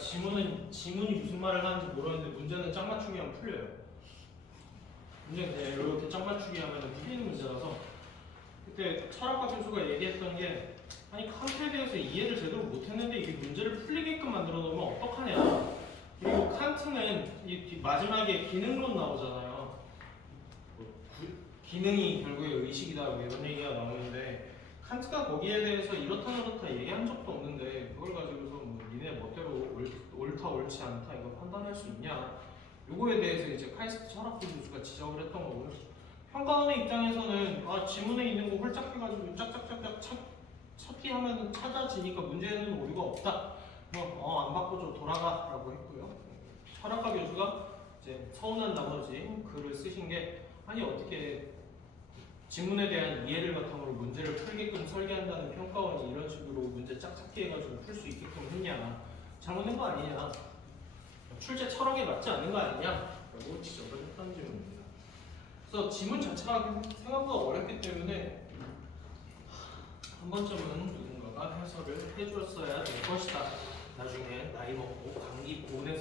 지문이 무슨 말을 하는지 모르는데 문제는 짝 맞추기 하면 풀려요. 문제는 그냥 이렇게 짝 맞추기 하면 풀리는 문제라서 그때 철학과 교수가 얘기했던 게 아니 칸트에 대해서 이해를 제대로 못했는데 이게 문제를 풀리게끔 만들어 놓으면 어떡하냐. 그리고 칸트는 이 마지막에 기능론 나오잖아요. 기능이 결국에 의식이다 이런 얘기가 나오는데 칸트가 거기에 대해서 이렇다 저렇다 얘기한 적도 없는데 그걸 가지고서 뭐 니네 멋대로 옳다 옳지 않다 이거 판단할 수 있냐. 요거에 대해서 이제 카이스트 철학과 교수가 지적을 했던 거고요. 평가원의 입장에서는 지문에 있는 거 홀짝 해가지고 짝짝짝짝 찾기 하면 찾아지니까 문제는 오류가 없다. 안 바꿔줘 돌아가 라고 했고요. 철학과 교수가 이제 서운한 나머지 글을 쓰신 게 아니 어떻게 지문에 대한 이해를 바탕으로 문제를 풀게끔 설계한다는 평가원이 이런 식으로 문제 짝찾기 해가지고 풀 수 있게끔 했냐. 잘못된 거 아니냐. 출제 철학에 맞지 않는 거 아니냐. 라고 지적을 했다는 질문입니다. 그래서 지문 자체가 생각보다 어렵기 때문에 한 번쯤은 누군가가 해설을 해줬어야 될 것이다. 나중에 나이 먹고 감기분에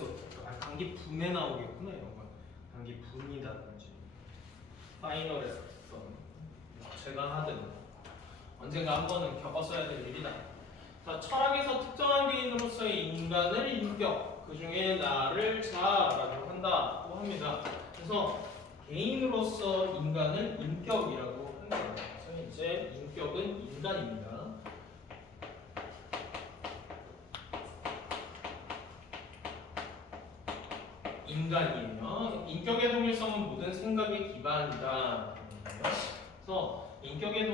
나오겠구나 이런 건. 감기분이라든지 파이널에서 제가 하든 언젠가 한 번은 겪었어야 될 일이다. 자, 철학에서 특정한 개인으로서의 인간을 인격, 그 중에 나를 자라고 한다고 합니다. 그래서 개인으로서 인간을 인격이라고 합니다. 그래서 이제 인격은 인간입니다. 인간이에요. 인격의 동일성은 모든 생각의 기반이다. 그래서 인격의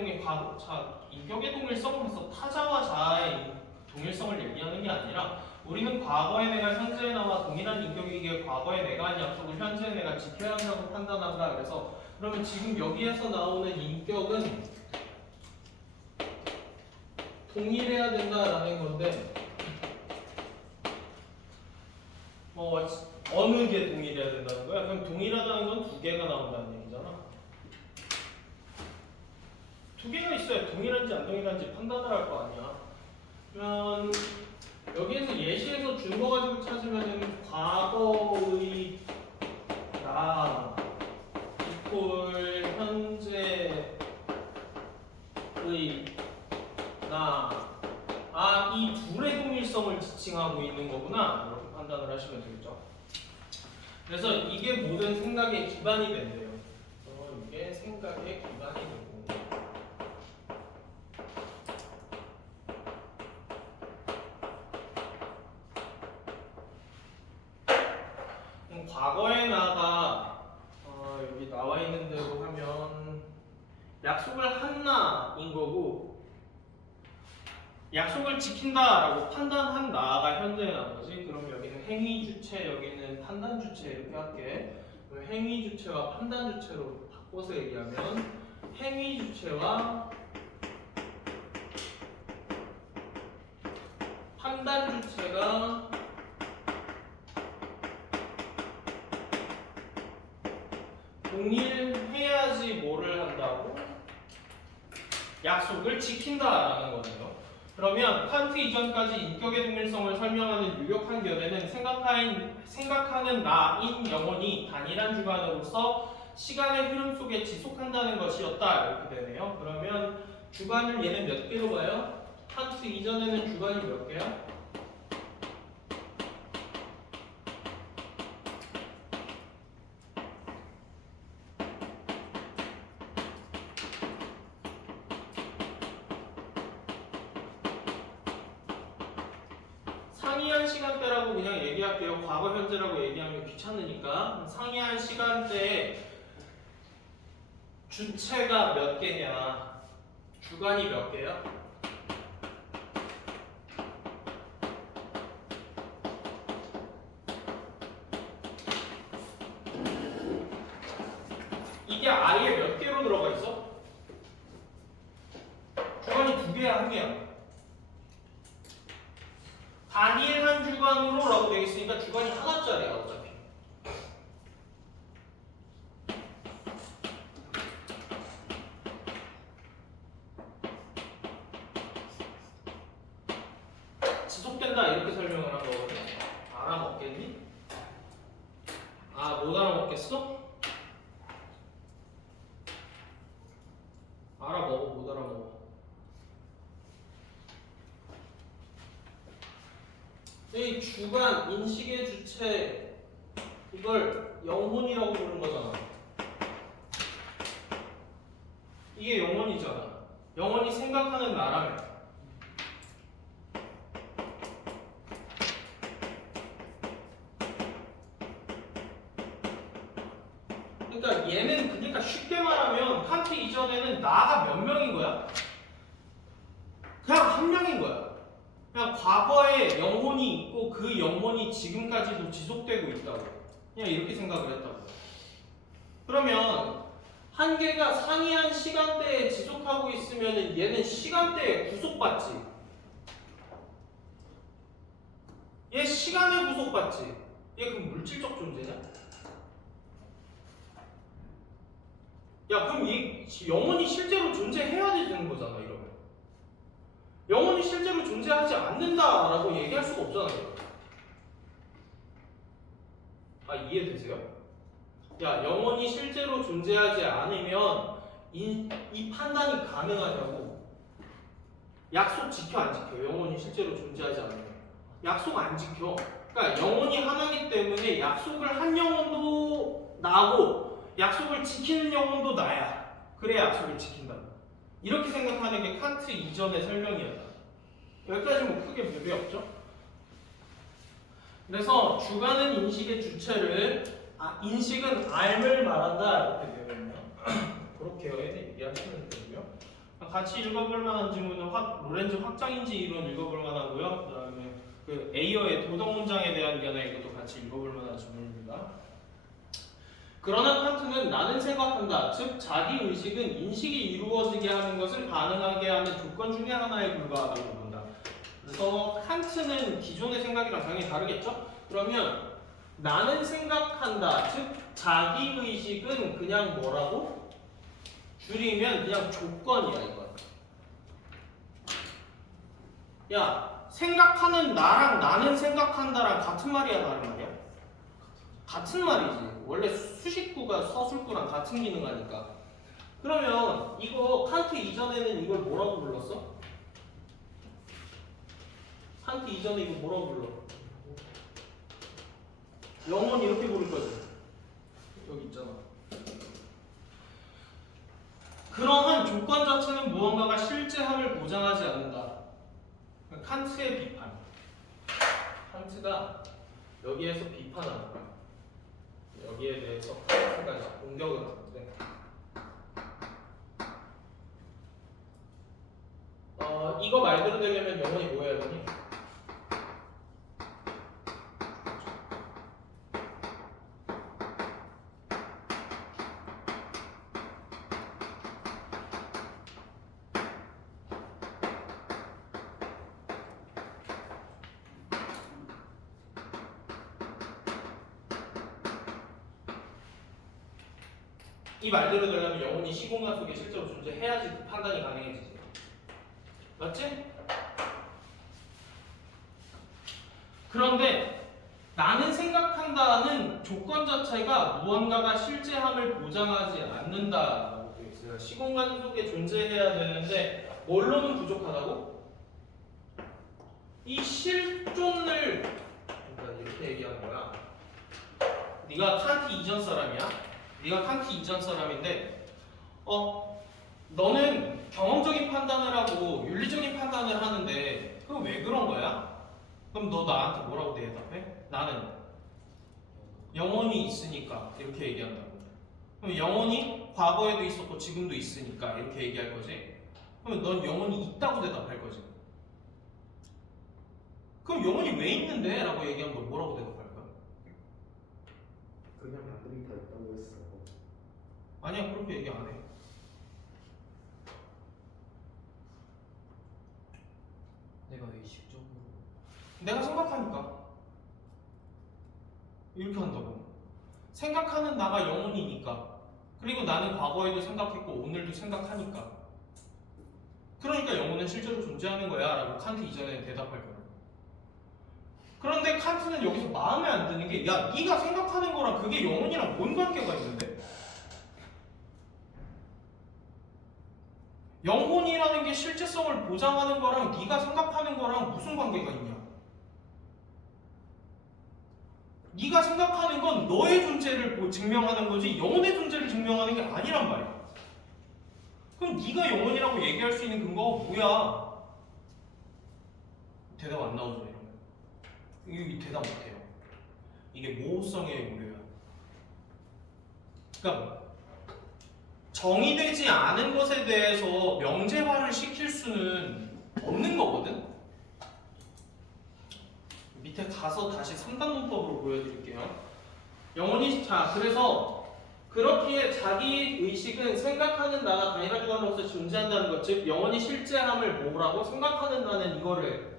동일성에서 타자와 자아의 동일성을 얘기하는 게 아니라 우리는 과거의 내가 현재의 나와 동일한 인격이기에 과거의 내가 한 약속을 현재의 내가 지켜야 한다고 판단한다. 그래서 그러면 지금 여기에서 나오는 인격은 동일해야 된다라는 건데 어느 게 동일해야 된다는 거야? 그럼 동일하다는 건 두 개가 나온다는 얘기잖아. 두 개가 있어야 동일한지 안 동일한지 판단을 할 거 아니야. 그러면 여기에서 예시에서 준 거 가지고 찾으면은 과거의 나 이퀄 현재의 나 이 둘의 동일성을 지칭하고 있는 거구나 이렇게 판단을 하시면 되겠죠. 그래서 이게 모든 생각의 기반이 된대요. 이게 생각의 기반이 되고 과거의 나가 여기 나와 있는 대로 하면 약속을 한 나인 거고 약속을 지킨다라고 판단한 나가 현재의 나머지. 그럼 여기는 행위 주체, 여기는 판단 주체 이렇게 할게. 그럼 행위 주체와 판단 주체로 바꿔서 얘기하면 행위 주체와 판단 주체가 동일해야지 뭐를 한다고? 약속을 지킨다라는 거네요. 그러면 칸트 이전까지 인격의 동일성을 설명하는 유력한 결에는 생각하는 나인 영혼이 단일한 주관으로서 시간의 흐름 속에 지속한다는 것이었다 이렇게 되네요. 그러면 주관을 얘는 몇 개로 봐요? 칸트 이전에는 주관이 몇 개야? 상이한 시간대라고 그냥 얘기할게요. 과거 현재라고 얘기하면 귀찮으니까. 상이한 시간대에 주체가 몇 개냐? 주관이 몇 개야? 이게 아예 몇 개로 들어가 있어? 주관이 두 개야, 한 개야? 단일한 주관으로 라고 되어 있으니까 주관이 하나짜리야 어차피. 지속된다 이렇게 설명을 한 거거든. 알아먹겠니? 아, 못 알아먹겠어? 알아먹어, 못 알아먹어. 이 주관, 인식의 주체, 이걸 영혼이라고 부르는 거잖아. 이게 영혼이잖아. 영혼이 생각하는 나라며. 그러니까 얘는 그러니까 쉽게 말하면 칸트 이전에는 나가 몇 명인 거야? 그냥 한 명인 거야. 그냥 과거에 영혼이 있고 그 영혼이 지금까지도 지속되고 있다고. 그냥 이렇게 생각을 했다고. 그러면 한 개가 상이한 시간대에 지속하고 있으면 얘는 시간대에 구속받지. 얘 시간에 구속받지. 얘 그럼 물질적 존재냐? 야, 그럼 이 영혼이 실제로 존재해야 되는 거잖아, 이러면. 영혼이 실제로 존재하지 않는다라고 얘기할 수가 없잖아요. 아, 이해되세요? 야, 영혼이 실제로 존재하지 않으면 이 판단이 가능하냐고. 약속 지켜 안 지켜? 영혼이 실제로 존재하지 않으면 약속 안 지켜. 그러니까 영혼이 하나이기 때문에 약속을 한 영혼도 나고 약속을 지키는 영혼도 나야. 그래야 약속을 지킨다. 이렇게 생각하는 게 칸트 이전의 설명이었다. 여기까지 뭐 크게 문제 없죠? 그래서 주관은 인식의 주체를, 인식은 R을 말한다 이렇게 되거든요. 그렇게 얘기하시면 되고요. 같이 읽어볼 만한 질문은 로렌즈 확장인지 이론 읽어볼 만하고요. 그다음에 그 에이어의 도덕 문장에 대한 견해 이것도 같이 읽어볼 만한 질문입니다. 그러나 칸트는 나는 생각한다, 즉 자기 의식은 인식이 이루어지게 하는 것을 가능하게 하는 조건 중에 하나에 불과하다고 본다. 그래서 칸트는 기존의 생각이랑 당연히 다르겠죠? 그러면 나는 생각한다, 즉 자기 의식은 그냥 뭐라고? 줄이면 그냥 조건이야, 이건. 야, 생각하는 나랑 나는 생각한다랑 같은 말이야, 다른 말이야? 같은 말이지. 원래 수식구가 서술구랑 같은 기능하니까. 그러면 이거 칸트 이전에는 이걸 뭐라고 불렀어? 칸트 이전에 이거 뭐라고 불러? 영혼 이렇게 부를 거지. 여기 있잖아. 그러한 조건 자체는 무언가가 실제함을 보장하지 않는다. 칸트의 비판. 칸트가 여기에서 비판하는 거야. 여기에 대해서 칸트가 이제 공격을 하는데, 이거 말대로 되려면 영혼이 뭐 해야 되니? 이 말대로 되려면 영혼이 시공간 속에 실제로 존재해야지 그 판단이 가능해지지. 맞지? 그런데 나는 생각한다는 조건 자체가 무언가가 실제함을 보장하지 않는다라고 되어 있어요. 시공간 속에 존재해야 되는데 뭘로는 부족하다고? 이 실존을, 그러니까 이렇게 얘기하는 거야. 네가 칸트 이전 사람이야. 네가 칸트 이전 사람인데 너는 경험적인 판단을 하고 윤리적인 판단을 하는데 그거 왜 그런 거야? 그럼 너 나한테 뭐라고 대답해? 나는 영혼이 있으니까 이렇게 얘기한다고. 그럼 영혼이 과거에도 있었고 지금도 있으니까 이렇게 얘기할 거지. 그러면 넌 영혼이 있다고 대답할 거지. 그럼 영혼이 왜 있는데? 라고 얘기하면 너 뭐라고 대답할 거야? 그냥 남들이 다 있다고 했어. 아니야, 그렇게 얘기 안 해. 내가 의식적으로 내가 생각하니까 이렇게 한다고. 생각하는 나가 영혼이니까. 그리고 나는 과거에도 생각했고 오늘도 생각하니까. 그러니까 영혼은 실제로 존재하는 거야 라고 칸트 이전에 대답할 거야. 그런데 칸트는 여기서 마음에 안 드는 게 야, 네가 생각하는 거랑 그게 영혼이랑 뭔 관계가 있는데? 영혼이라는 게 실제성을 보장하는 거랑 네가 생각하는 거랑 무슨 관계가 있냐? 네가 생각하는 건 너의 존재를 증명하는 거지 영혼의 존재를 증명하는 게 아니란 말이야. 그럼 네가 영혼이라고 얘기할 수 있는 근거가 뭐야? 대답 안 나오죠 이러면. 이거 대답 못해요. 이게 모호성의 오류야. 그러니까 정의되지 않은 것에 대해서 명제화를 시킬 수는 없는 거거든. 밑에 가서 다시 3단 문법으로 보여드릴게요. 영혼이 자 그래서 그렇기에 자기 의식은 생각하는 나가 단일화 주관으로서 존재한다는 것, 즉 영혼이 실제함을 뭐라고 생각하는다는 이거를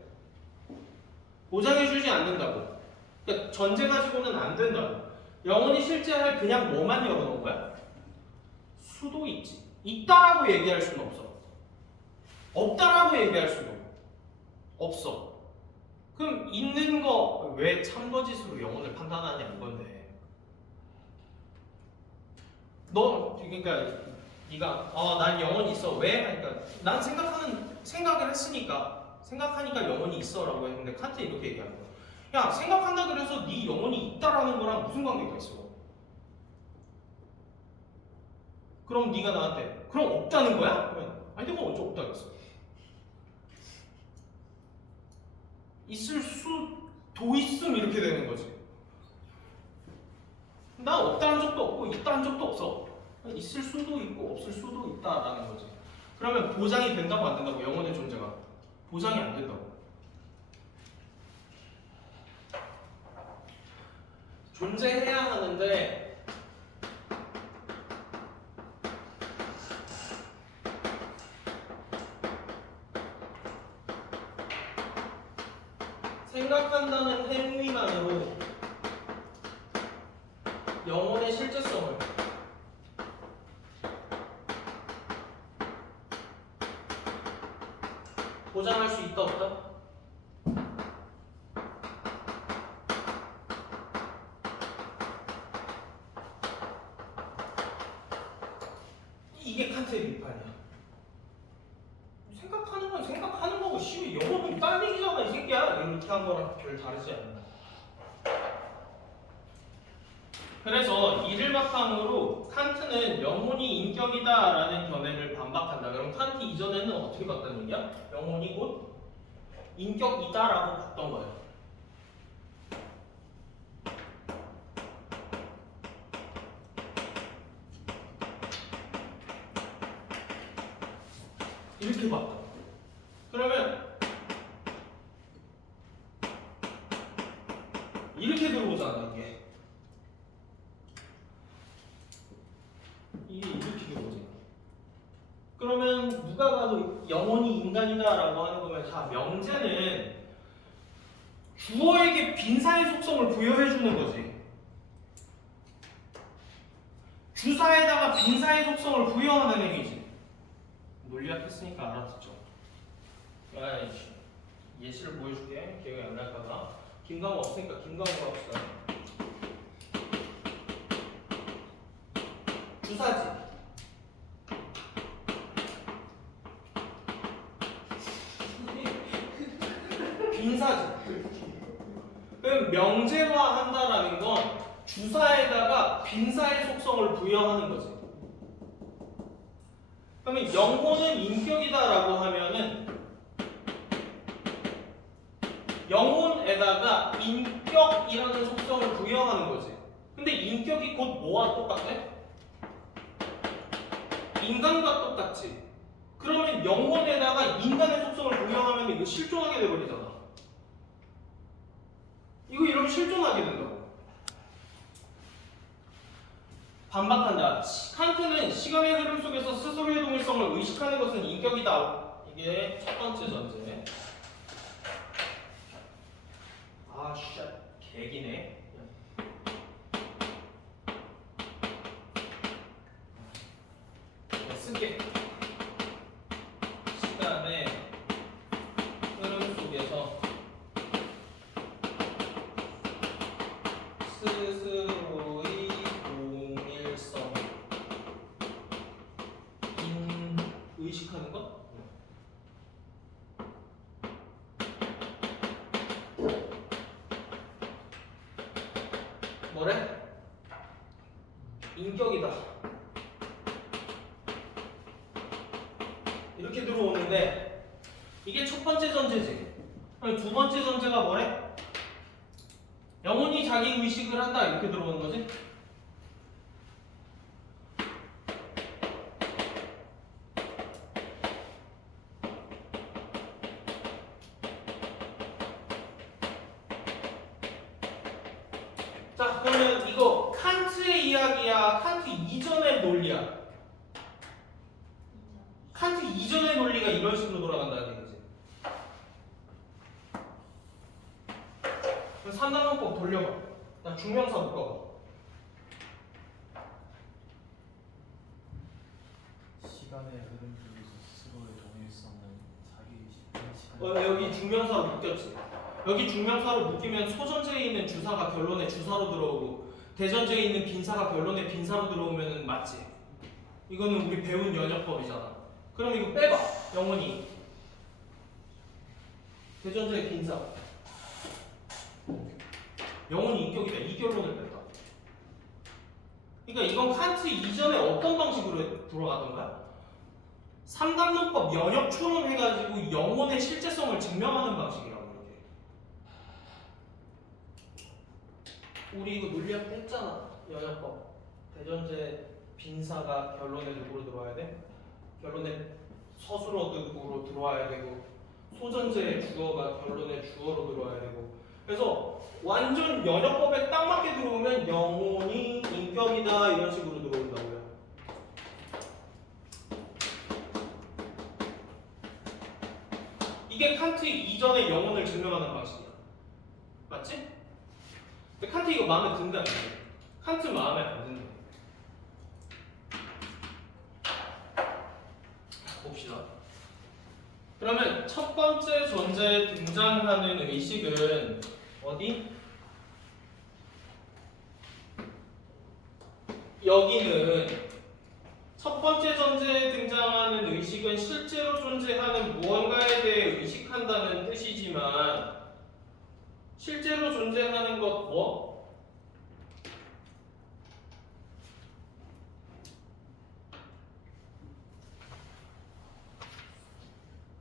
보장해주지 않는다고. 그러니까 전제 가지고는 안 된다고. 영혼이 실제할 그냥 뭐만 열어놓은 거야? 수도 있지. 있다라고 얘기할 수는 없어. 없다라고 얘기할 수도 없어. 그럼 있는 거 왜 참거짓으로 영혼을 판단하냐 이건데. 너 그러니까 네가 난 영혼이 있어. 왜? 그러니까 난 생각을 했으니까 생각하니까 영혼이 있어라고 했는데 칸트 이렇게 얘기하는 거야. 야 생각한다 그래서 네 영혼이 있다라는 거랑 무슨 관계가 있어? 그럼 네가 나한테 그럼 없다는 거야? 그러면 아니 내가 언제 없다 그랬어? 있을 수도 있음 이렇게 되는 거지. 나 없다는 적도 없고 있다는 적도 없어. 있을 수도 있고 없을 수도 있다라는 거지. 그러면 보장이 된다고 안 된다고? 영혼의 존재가 보장이 안 된다고. 존재해야 하는데 생각한다는 행위만으로 영혼의 실제성을 보장할 수 있다 없다? 이게 칸트의 비판이야. 생각하는 건 생각하는 거고 씨 영혼은 딴 얘기잖아 이 새끼야. 이렇게 한 거랑 별 다르지 않나. 그래서 이를 바탕으로 칸트는 영혼이 인격이다라는 견해를 반박한다. 그럼 칸트 이전에는 어떻게 봤다는 얘기야? 영혼이 곧 인격이다라고 봤던 거예요. 이렇게 봤다. 그러면 이렇게 들어오잖아 이게. 이게 이렇게 들어오잖아. 그러면 누가 봐도 영혼이 인간이다라고 하는 거면 자 명제는 주어에게 빈사의 속성을 부여해주는 거지. 주사에다가 빈사의 속성을 부여하는 행위지. 논리학 했으니까 알아듣죠. 야, 예시를 보여줄게. 기억이 안 날까봐. 김강호 없으니까 김강호가 없어. 주사지. 빈사지. 그럼 명제화한다라는 건 주사에다가 빈사의 속성을 부여하는 거지. 그러면 영혼은 인격이다라고 하면은 영혼에다가 인격이라는 속성을 부여하는 거지. 근데 인격이 곧 뭐와 똑같아? 인간과 똑같지. 그러면 영혼에다가 인간의 속성을 부여하면 이거 실존하게 돼버리잖아. 이거 이러면 실존하게 된다고. 반박한다. 칸트는 시간의 흐름 속에서 스스로의 동일성을 의식하는 것은 인격이다. 이게 첫 번째 전제. 아, 쉣. 개기네. 쓸게. 시간의 흐름 속에서 뭐래? 인격이다. 이렇게 들어오는데 이게 첫 번째 전제지. 그럼 두 번째 전제가 뭐래? 영혼이 자기 의식을 한다 이렇게 들어오는 거지. 자, 그러면 이거 칸트의 이야기야, 칸트 이전의 논리야? 칸트 이전의 논리가 이런 식으로 돌아간다는 얘기지. 그럼 3단원법 돌려봐. 나 중명사 묶어봐. 시간의 흐름 속에서 스스로의 동일성은 자기의식 시간. 여기 중명사로 묶였지. 여기 중명사로 묶이면 소전제에 있는 주사가 결론에 주사로 들어오고 대전제에 있는 빈사가 결론에 빈사로 들어오면 맞지. 이거는 우리 배운 연역법이잖아. 그럼 이거 빼봐. 영원히 대전제의 빈사 영원히 인격이다. 이 결론을 뺐다. 그러니까 이건 칸트 이전에 어떤 방식으로 돌아가던 거야? 3단론법 연역초론 해가지고 영혼의 실제성을 증명하는 방식이라고. 우리 이거 논리학 때 했잖아. 연역법. 대전제 빈사가 결론에 누구로 들어와야 돼? 결론에 서술어득으로 들어와야 되고 소전제의 주어가 결론에 주어로 들어와야 되고. 그래서 완전 연역법에 딱 맞게 들어오면 영혼이 인격이다 이런 식으로 들어온다고요. 이게 칸트 이전의 영혼을 증명하는 방식이야. 맞지? 근데 칸트 이거 마음에 든다. 칸트 마음에 안 든다. 봅시다. 그러면 첫 번째 전제에 등장하는 의식은 어디? 여기는 첫 번째 전제에 등장하는 의식은 실제로 존재하는 무언가에 대해 의식한다는 뜻이지만 실제로 존재하는 것 뭐?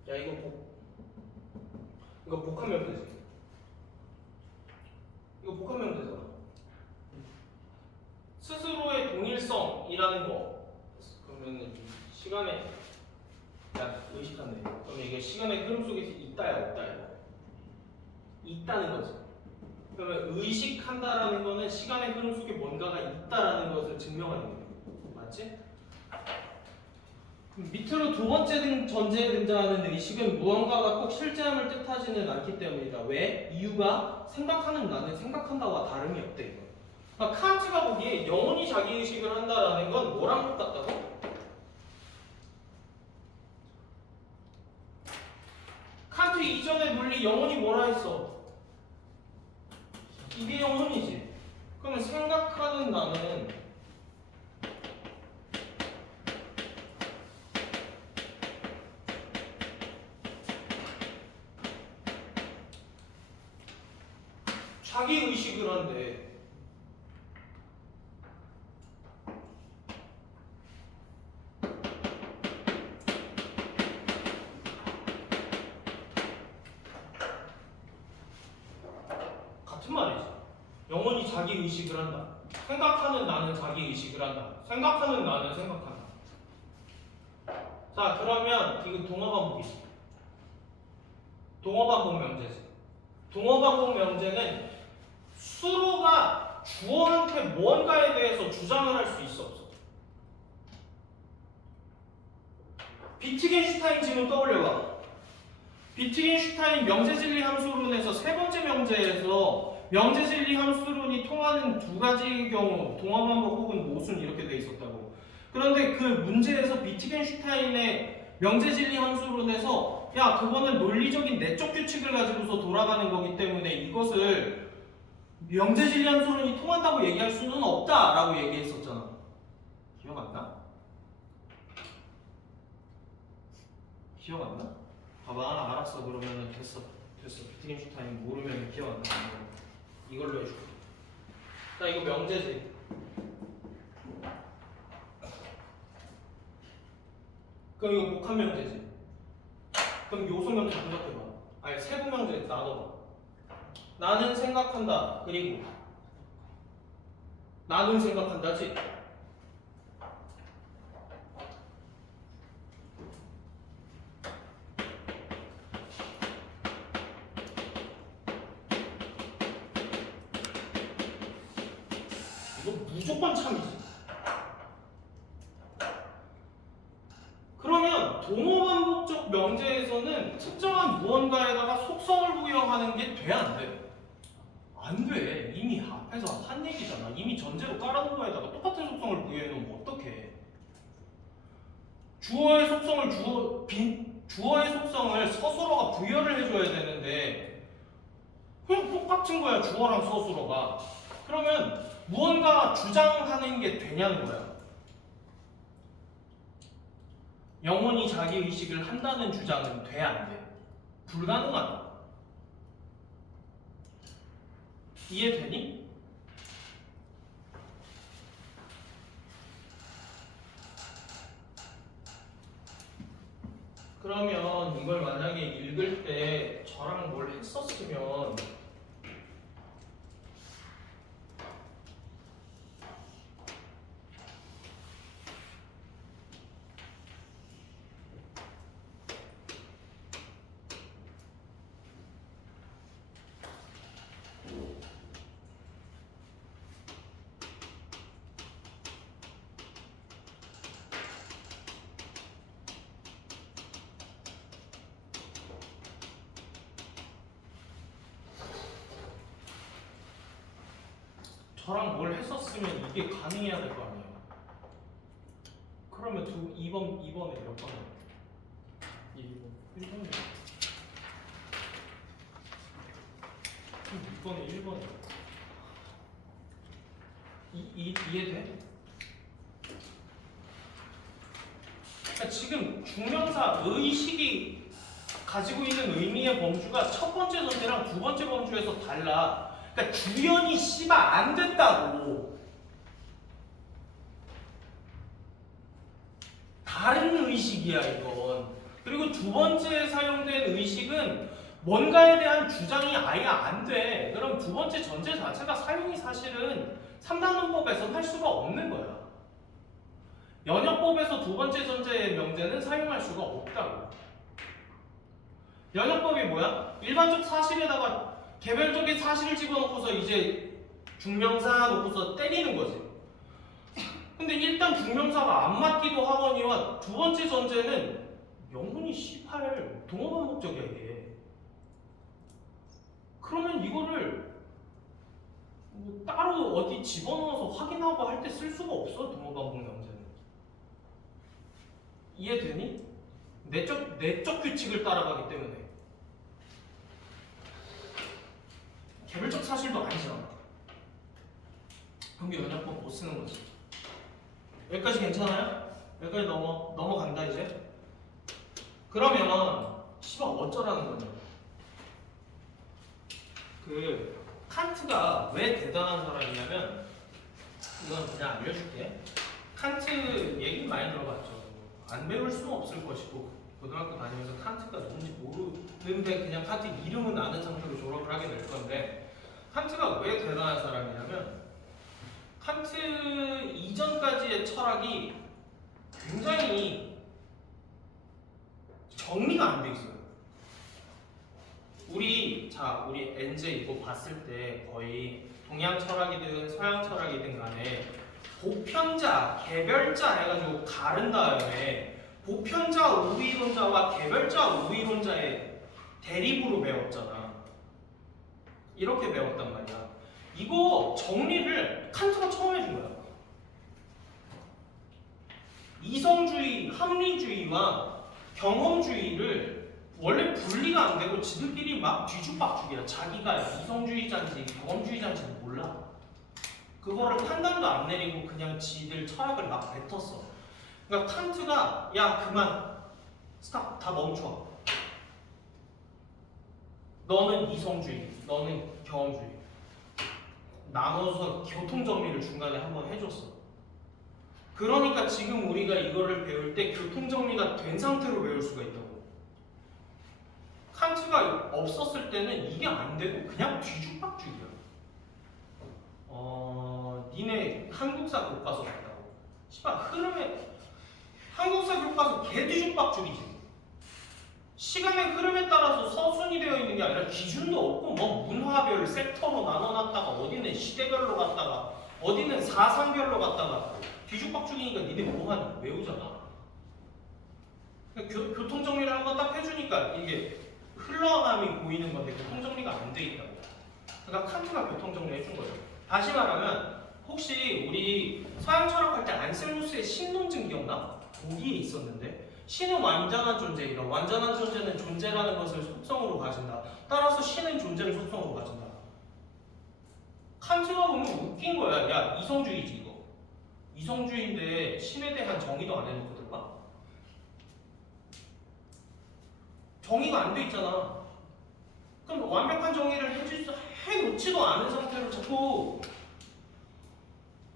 야 이거 복합명 되지. 이거 복합명 되잖아. 스스로의 동일성이라는 거. 그러면 시간에 야 의식하네. 그러면 이게 시간의 흐름 속에서 있다야 없다야? 있다는 거지. 그러면 의식한다라는 거는 시간의 흐름 속에 뭔가가 있다라는 것을 증명하는 거예요. 맞지? 밑으로 두 번째 전제에 등장하는 의식은 무언가가 꼭 실제함을 뜻하지는 않기 때문이다. 왜? 이유가 생각하는 나는 생각한다와 다름이 없대. 이거. 그러니까 칸트가 보기에 영혼이 자기의식을 한다라는 건 뭐랑 똑같다고? 칸트 이전의 논리 영혼이 뭐라 했어? 이게 영혼이지. 그러면 생각하는 나는 자기 의식을 한대. 같은 말이지. 영혼이 자기 의식을 한다. 생각하는 나는 자기 의식을 한다. 생각하는 나는 생각한다. 자, 그러면 이거 동어반복이지. 동어반복 명제지. 동어반복 명제는 수로가 주어한테 무언가에 대해서 주장을 할 수 있어 없어? 비트겐슈타인 지문 떠올려봐. 비트겐슈타인 명제진리 함수론에서 세 번째 명제에서 명제진리 함수론이 통하는 두 가지의 경우 동어반복 혹은 모순 이렇게 돼 있었다고. 그런데 그 문제에서 비트겐슈타인의 명제진리 함수론에서 야 그거는 논리적인 내적 규칙을 가지고서 돌아가는 거기 때문에 이것을 명제진리 함수론이 통한다고 얘기할 수는 없다라고 얘기했었잖아. 기억 안 나? 기억 안 나? 봐봐 알았어. 그러면은 됐어. 비트겐슈타인 모르면 기억 안 나. 이걸로 해줄게. 자 이거 명제지. 그럼 이거 복합 명제지. 그럼 요소 명제 분석해봐. 아니 세부 명제 나눠봐. 나는 생각한다. 그리고 나는 생각한다지. 이거 무조건 참이지. 그러면 동호반복적 명제에서는 특정한 무언가에다가 속성을 부여하는 게 돼, 안 돼? 안 돼. 이미 앞에서 한 얘기잖아. 이미 전제로 깔아놓은 거에다가 똑같은 속성을 부여해놓으면 어떡해. 주어의 속성을 주어의 속성을 서술어가 부여를 해줘야 되는데 그냥 똑같은 거야. 주어랑 서술어가. 그러면 무언가 주장하는 게 되냐는 거야. 영혼이 자기 의식을 한다는 주장은 돼, 안 돼? 불가능하다. 이해되니? 그러면 이걸 만약에 읽을 때 저랑 뭘 했었으면 저랑 뭘 했었으면 이게 가능해야 될 거 아니야. 그러면 2번에 몇 번이야? 1번이야. 2번에 1번이야. 이해돼? 그러니까 지금 중명사 의식이 가지고 있는 의미의 범주가 첫 번째 전제랑 두 번째 범주에서 달라. 그러니까 주연이 씨발 안 됐다고. 다른 의식이야 이건. 그리고 두 번째에 사용된 의식은 뭔가에 대한 주장이 아예 안 돼. 그럼 두 번째 전제 자체가 사용이 사실은 3단원법에서는 할 수가 없는 거야. 연역법에서 두 번째 전제의 명제는 사용할 수가 없다고. 연역법이 뭐야? 일반적 사실에다가 개별적인 사실을 집어넣고서 이제 중명사 놓고서 때리는 거지. 근데 일단 중명사가 안 맞기도 하거니와 두 번째 전제는 영혼이 18 동어반복적이야 이게. 그러면 이거를 뭐 따로 어디 집어넣어서 확인하고 할 때 쓸 수가 없어. 동어반복 명제는. 이해되니? 내적 규칙을 따라가기 때문에. 개별적 사실도 아니잖아. 그럼 연역법 못 쓰는 거지. 여기까지 괜찮아요? 여기까지 넘어간다 이제. 그러면 씨발 어쩌라는 거냐. 그 칸트가 왜 대단한 사람이냐면 이건 그냥 알려줄게. 칸트 얘기 많이 들어봤죠. 안 배울 수는 없을 것이고 고등학교 다니면서 칸트가 누군지 모르는데 그냥 칸트 이름은 아는 상태로 졸업을 하게 될 건데 칸트가 왜 대단한 사람이냐면 칸트 이전까지의 철학이 굉장히 정리가 안 돼 있어요. 우리 엔제 이거 봤을 때 거의 동양 철학이든 서양 철학이든 간에 보편자, 개별자 해가지고 가른 다음에 보편자 우위론자와 개별자 우위론자의 대립으로 배웠잖아. 이렇게 배웠단 말이야. 이거 정리를 칸트가 처음 해준 거야. 이성주의, 합리주의와 경험주의를 원래 분리가 안 되고 지들끼리 막 뒤죽박죽이야. 자기가 이성주의자인지 경험주의자인지 몰라. 그거를 판단도 안 내리고 그냥 지들 철학을 막 뱉었어. 그러니까 칸트가 야 그만 스탑 다 멈춰. 너는 이성주의, 너는 경험주의. 나눠서 교통 정리를 중간에 한번 해줬어. 그러니까 지금 우리가 이거를 배울 때 교통 정리가 된 상태로 배울 수가 있다고. 칸트가 없었을 때는 이게 안 되고 그냥 뒤죽박죽이야. 니네 한국사 교과서 같다고. 씨발 흐름에 한국사 교과서 개 뒤죽박죽이지. 시간의 흐름에 따라서 서순이 되어 있는 게 아니라 기준도 없고 뭐 문화별 섹터로 나눠놨다가 어디는 시대별로 갔다가 어디는 사상별로 갔다가 뒤죽박죽이니까 니네 뭐하니? 외우잖아. 교통정리를 한번 딱 해주니까 이게 흘러감이 보이는 건데 교통정리가 안 돼 있다고. 그러니까 칸트가 교통정리 해준 거예요. 다시 말하면 혹시 우리 서양 철학할 때 안셀무스의 신론증 기억나? 거기에 있었는데 신은 완전한 존재이다. 완전한 존재는 존재라는 것을 속성으로 가진다. 따라서 신은 존재를 속성으로 가진다. 칸트가 보면 웃긴 거야. 야 이성주의지 이거. 이성주의인데 신에 대한 정의도 안 해놓고 들어가? 정의가 안 돼 있잖아. 그럼 완벽한 정의를 해놓지도 않은 상태로 자꾸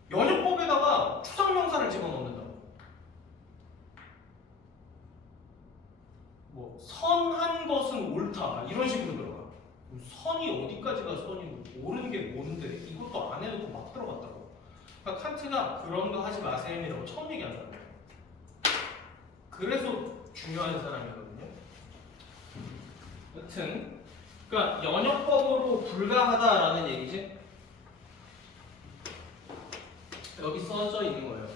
연역법에다가 추상명사를 집어넣는다고. 뭐 선한 것은 옳다 이런 식으로 들어가. 선이 어디까지가 선이고 옳은 게 뭔데 이것도 안 해놓고 막 들어갔다고. 그러니까 칸트가 그런 거 하지 마세요이라고 처음 얘기한 사람이에요. 그래서 중요한 사람이거든요. 여튼 그러니까 연역법으로 불가하다라는 얘기지. 여기 써져 있는 거예요.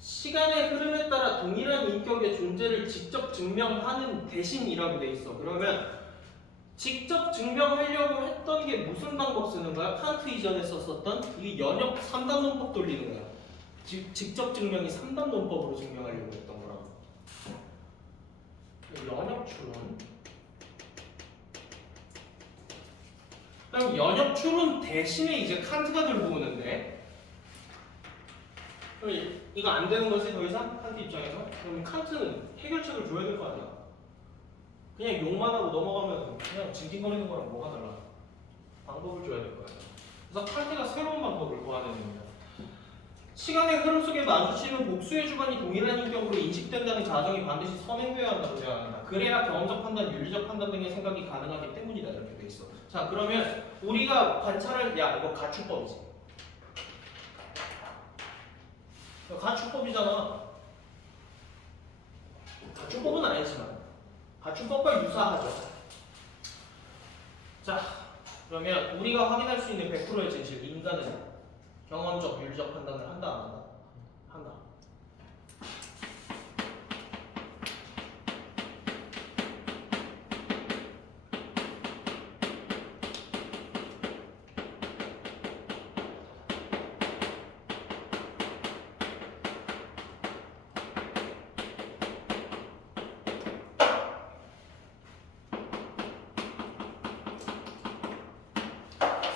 시간의 흐름에 따라 동일한 인격의 존재를 직접 증명하는 대신이라고 돼 있어. 그러면 직접 증명하려고 했던 게 무슨 방법 쓰는 거야? 칸트 이전에 썼었던 이 연역 3단 논법 돌리는 거야. 직접 증명이 3단 논법으로 증명하려고 했던 거라고. 연역 추론. 그럼 연역 추론 대신에 이제 칸트가 들고 오는데 그럼 이거 안 되는 거지 더 이상? 칸트 입장에서? 그럼 칸트는 해결책을 줘야 될 거 아니야. 그냥 욕만 하고 넘어가면 그냥 징징거리는 거랑 뭐가 달라? 방법을 줘야 될 거 아니야. 그래서 칸트가 새로운 방법을 고안해낸 겁니다. 시간의 흐름 속에 마주치는 복수의 주관이 동일한 인격으로 인식된다는 가정이 반드시 선행되어야 한다고 생각한다. 그래야 경험적 판단, 윤리적 판단 등의 생각이 가능하기 때문이다 이렇게 돼 있어. 자 그러면 우리가 관찰을 이거 가축법이지. 가축법이잖아. 가축법은 아니지만 가축법과 유사하죠. 자 그러면 우리가 확인할 수 있는 100%의 진실, 인간은 경험적, 윤리적 판단을 한다 안 한다? 한다.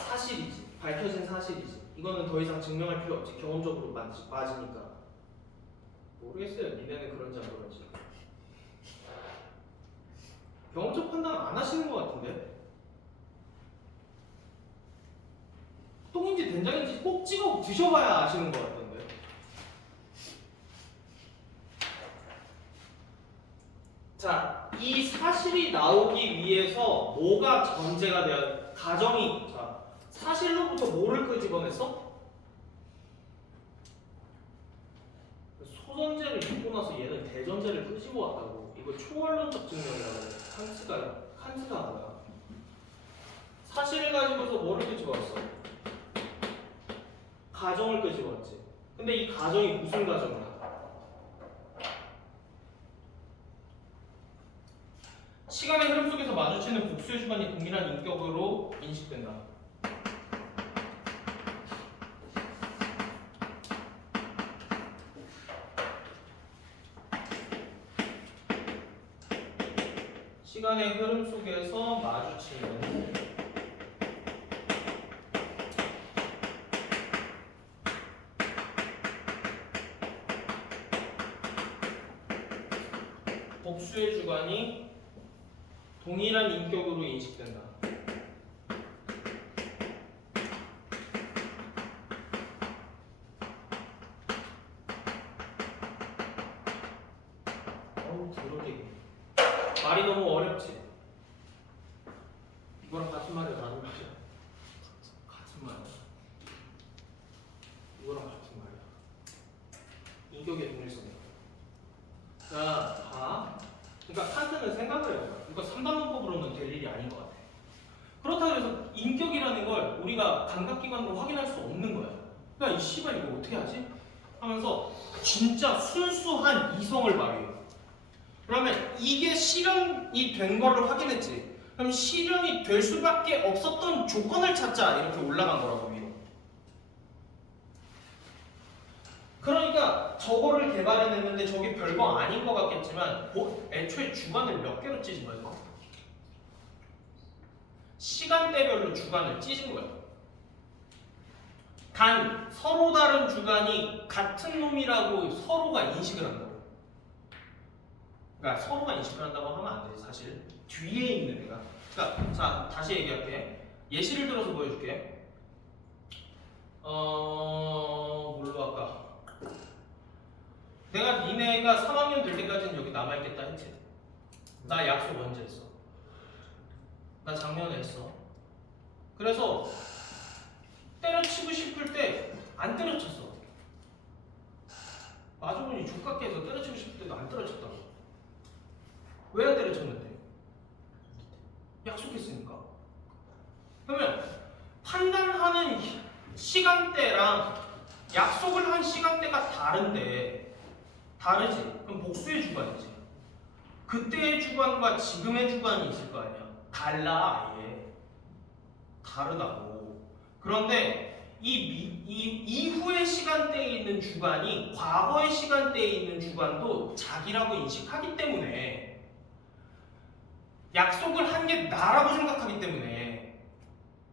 사실이지. 밝혀진 사실이지. 이거는 더 이상 증명할 필요 없지. 경험적으로 맞으니까. 모르겠어요. 니네는 그런지 안 그런지. 경험적 판단 안 하시는 것 같은데? 똥인지 된장인지 꼭 찍어 드셔봐야 아시는 것 같던데. 자, 이 사실이 나오기 위해서 뭐가 전제가 돼야 가정이 자 사실로부터 뭐를 끄집어냈어? 소전제를 읽고 나서 얘는 대전제를 끄집어 왔다고. 이거 초월론적 증명이라고 해. 칸트가 한 거야. 사실을 가지고서 뭐를 끄집어 왔어? 가정을 끄집어 왔지. 근데 이 가정이 무슨 가정이야? 시간의 흐름 속에서 마주치는 복수의 주관이 동일한 인격으로 인식된다. 시간의 흐름 속에서 마주치는 복수의 주관이 동일한 인격으로 인식된다. 이거랑 같은 말이야, 다른 말이야? 같은 말이야. 이거랑 같은 말이야. 인격의 동일성이야. 자, 봐. 그러니까 칸트는 생각을 해봐. 그러니까 3단원법으로는 될 일이 아닌 것 같아. 그렇다고 해서 인격이라는 걸 우리가 감각기관으로 확인할 수 없는 거야. 그러니까 이 씨발 이거 어떻게 하지? 하면서 진짜 순수한 이성을 발휘해요. 그러면 이게 실현이 된 거를 확인했지. 그럼 실현이 될 수밖에 없었던 조건을 찾자 이렇게 올라간 거라고 위로. 그러니까 저거를 개발해냈는데 저게 별거 아닌 것 같겠지만 애초에 주관을 몇 개로 찢은 거야? 시간대별로 주관을 찢은 거야. 단 서로 다른 주관이 같은 놈이라고 서로가 인식을 한다고. 그러니까 서로가 인식을 한다고 하면 안 되지 사실. 뒤에 있는 애가. 그러니까 자 다시 얘기할게. 예시를 들어서 보여줄게. 뭘로 할까? 내가 니네가 3학년 될 때까지는 여기 남아있겠다 했지. 나 약속 언제 했어? 나 작년에 했어. 그래서 때려치고 싶을 때 안 때려쳤어. 마주보니 족같게 해서 때려치고 싶을 때도 안 때려쳤다고. 왜 안 때려쳤는데? 약속했으니까. 그러면 판단하는 시간대랑 약속을 한 시간대가 다르지. 그럼 복수의 주관이지. 그때의 주관과 지금의 주관이 있을 거 아니야. 달라 아예. 다르다고. 그런데 이 이후의 시간대에 있는 주관이 과거의 시간대에 있는 주관도 자기라고 인식하기 때문에 약속을 한 게 나라고 생각하기 때문에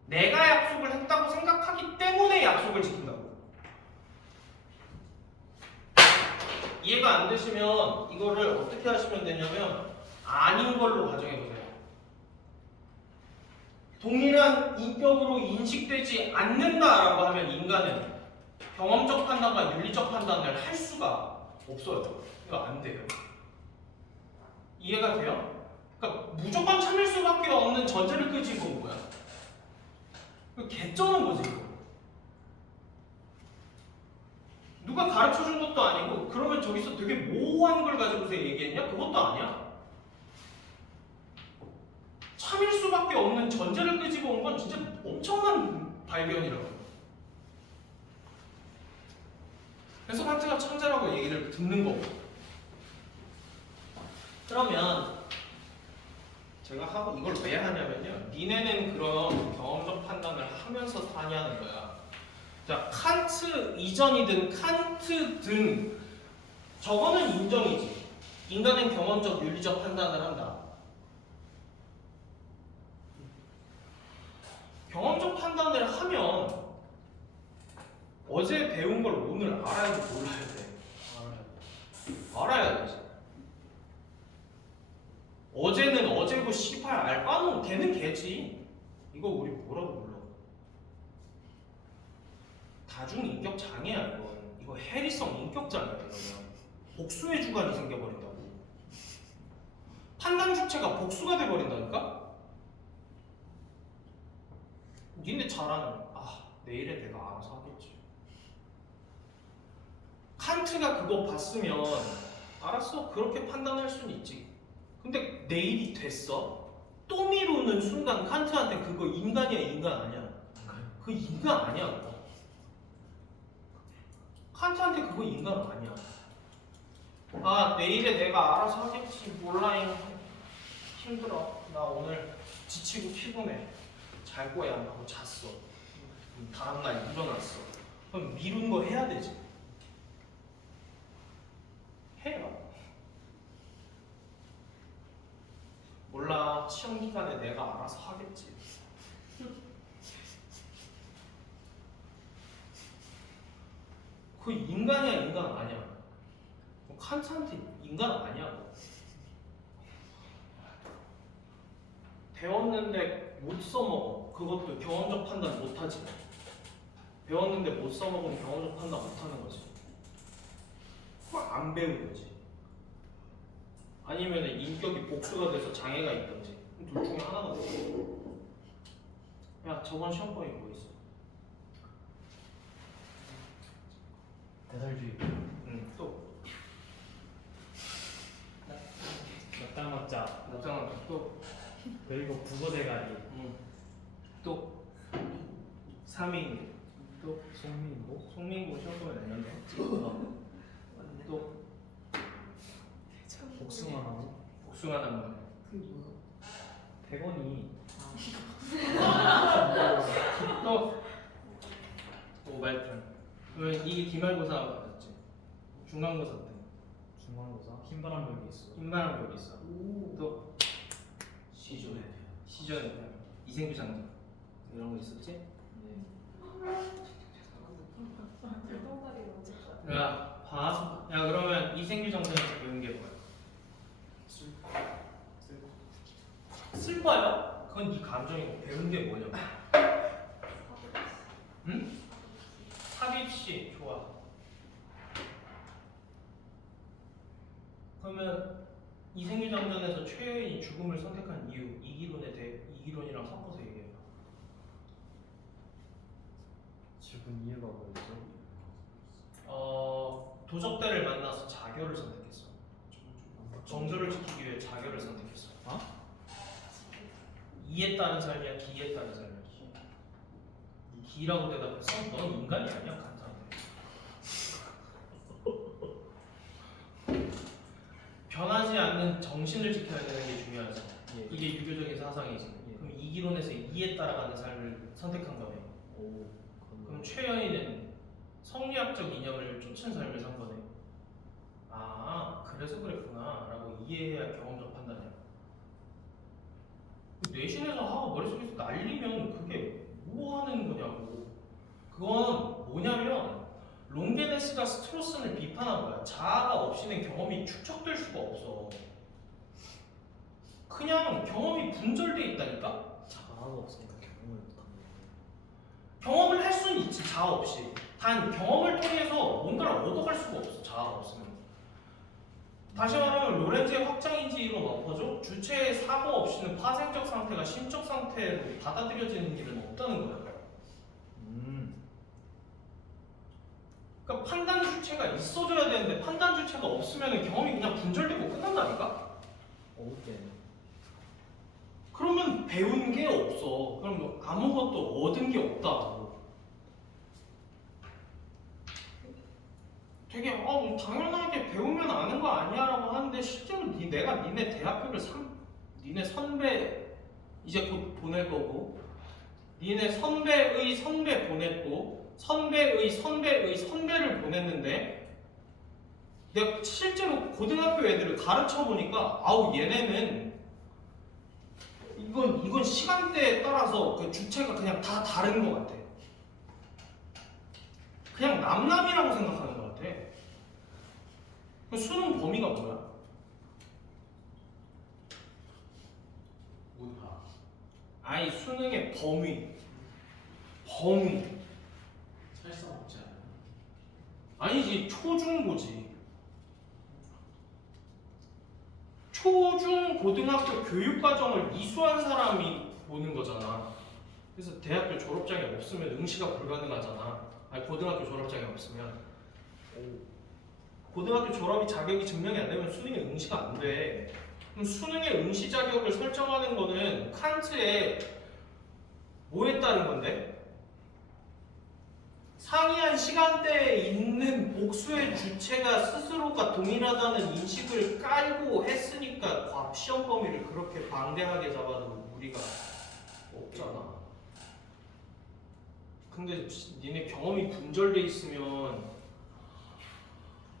내가 약속을 했다고 생각하기 때문에 약속을 지킨다고. 이해가 안 되시면 이거를 어떻게 하시면 되냐면 아닌 걸로 가정해보세요. 동일한 인격으로 인식되지 않는다라고 하면 인간은 경험적 판단과 윤리적 판단을 할 수가 없어요. 이거 안 돼요. 이해가 돼요? 그러니까 무조건 참을 수밖에 없는 전제를 끄집은 거야. 개쩌는 거지 이거. 누가 가르쳐준 것도 아니고 그러면 저기서 되게 모호한 걸 가지고서 얘기했냐? 그것도 아니야. 참일 수밖에 없는 전제를 끄집어 온 건 진짜 엄청난 발견이라고. 그래서 칸트가 천재라고 얘기를 듣는 거고. 그러면 제가 하고 이걸 왜 하냐면요. 니네는 그런 경험적 판단을 하면서 사냐는 거야. 자, 칸트 이전이든 칸트든 저거는 인정이지. 인간은 경험적 윤리적 판단을 한다. 경험적 판단을 하면 어제 배운 걸 오늘 알아야 돼, 몰라야 돼? 알아야 되지. 어제는 어제고 씨발 알바는 걔는 걔지. 이거 우리 뭐라고 불러? 다중인격 장애야 이건. 이거 해리성 인격 장애야 이러면. 복수의 주관이 생겨버린다고. 판단 주체가 복수가 돼버린다니까? 니네 잘하는 내일에 내가 알아서 하겠지. 칸트가 그거 봤으면 알았어 그렇게 판단할 수는 있지. 근데 내일이 됐어? 또 미루는 순간 칸트한테 그거 인간이야 인간 아니야? 그 인간 아니야 그거. 칸트한테 그거 인간 아니야. 내일에 내가 알아서 하겠지. 몰라잉. 힘들어. 나 오늘 지치고 피곤해. 잘 거야 하고 잤어. 다음날 일어났어. 그럼 미룬 거 해야 되지. 해요. 몰라. 시험 기간에 내가 알아서 하겠지. 그 인간이야 인간 아니야. 칸트한테 인간 아니야. 배웠는데 못 써먹어. 그것도 경험적 판단 못하지. 배웠는데 못 써먹으면 경험적 판단 못하는 거지. 그걸 안 배운 거지. 아니면 인격이 복수가 돼서 장애가 있던지. 둘 중에 하나가 돼. 야 저번 시험범위 뭐 있어? 대설주의. 또 몇달 먹자. 나타나 또 그리고 국어 대가리. 또 3인 또 송민보. 송민고 시험범위 아니었네. 또 복숭아나무. 복숭아 나무. 그게 뭐야? 100원이 또 오발판. 그러면 이게 기말고사 맞지? 중간고사 때 중간고사 흰바람벽이 있어. 흰바람 여기 있어. 오. 또 시조에 시전에 이생규 장전 이런 거 있었지? 네. 대동다리가 언제 거야? 야 봐. 야 그러면 이생규 장전에서 배운 게 뭐야? 쓸거야? 그건 네 감정이고 배운 게 뭐냐고. 응? 삽입시 좋아. 그러면 이생규 장전에서 최여인이 죽음을 선택한 이유 이기론이랑 섞어서 얘기해봐. 죽은 이유가 뭐였죠? 도적대를 만나서 자결을 선택했어. 정조를 지키기 위해 자결을 선택했어. 어? 이에 따른 삶이야, 기에 따른 삶이야. 기라고 대답했어? 넌 인간이 아니야, 간사한테. 변하지 않는 정신을 지켜야 되는 게 중요하지. 예. 이게 유교적인 사상이지. 예. 그럼 이기론에서 이에 따라가는 삶을 선택한 거네. 오. 그럼 최여인은 성리학적 이념을 쫓은 삶을 산 거네. 아, 그래서 그랬구나 라고 이해해야 경험적 판단이야. 뇌신에서 하고 머릿속에서 날리면 그게 뭐 하는 거냐고. 그건 뭐냐면 롱게네스가 스트로슨을 비판한 거야. 자아가 없이는 경험이 축적될 수가 없어. 그냥 경험이 분절돼 있다니까? 자아가 없으니까 경험을 못하는 경험을 할 수는 있지, 자아 없이. 단 경험을 통해서 뭔가를 얻어갈 수가 없어, 자아가 없으면. 다시 말하면 로렌즈의 확장인지로 엎어줘 주체의 사고 없이는 파생적 상태가 심적 상태로 받아들여지는 일은 없다는 거야. 그러니까 판단 주체가 있어줘야 되는데 판단 주체가 없으면 경험이 그냥 분절되고 끝난다니까? 어때? 그러면 배운 게 없어. 그럼 뭐 아무것도 얻은 게 없다고. 되게 뭐 당연하게 배우면 아는 거 아니야라고 하는데 실제로 내가 니네 대학교를 니네 선배 이제 곧 보낼 거고 니네 선배의 선배 보냈고 선배의 선배의 선배를 보냈는데 내가 실제로 고등학교 애들을 가르쳐 보니까 아우 얘네는 이건 시간대에 따라서 그 주체가 그냥 다 다른 것 같아. 그냥 남남이라고 생각하는 것 같아. 수능 범위가 뭐야? 문화. 아니 수능의 범위. 살상 없지 않아요? 아니지 초중고지. 초중 고등학교 교육과정을 이수한 사람이 보는 거잖아. 그래서 대학교 졸업장이 없으면 응시가 불가능하잖아. 아니 고등학교 졸업장이 없으면. 고등학교 졸업이 자격이 증명이 안 되면 수능에 응시가 안 돼. 그럼 수능의 응시 자격을 설정하는 거는 칸트의 뭐에 따른 건데? 상이한 시간대에 있는 복수의 주체가 스스로가 동일하다는 인식을 깔고 했으니까 시험 범위를 그렇게 방대하게 잡아도 무리가 없잖아. 근데 니네 경험이 분절돼 있으면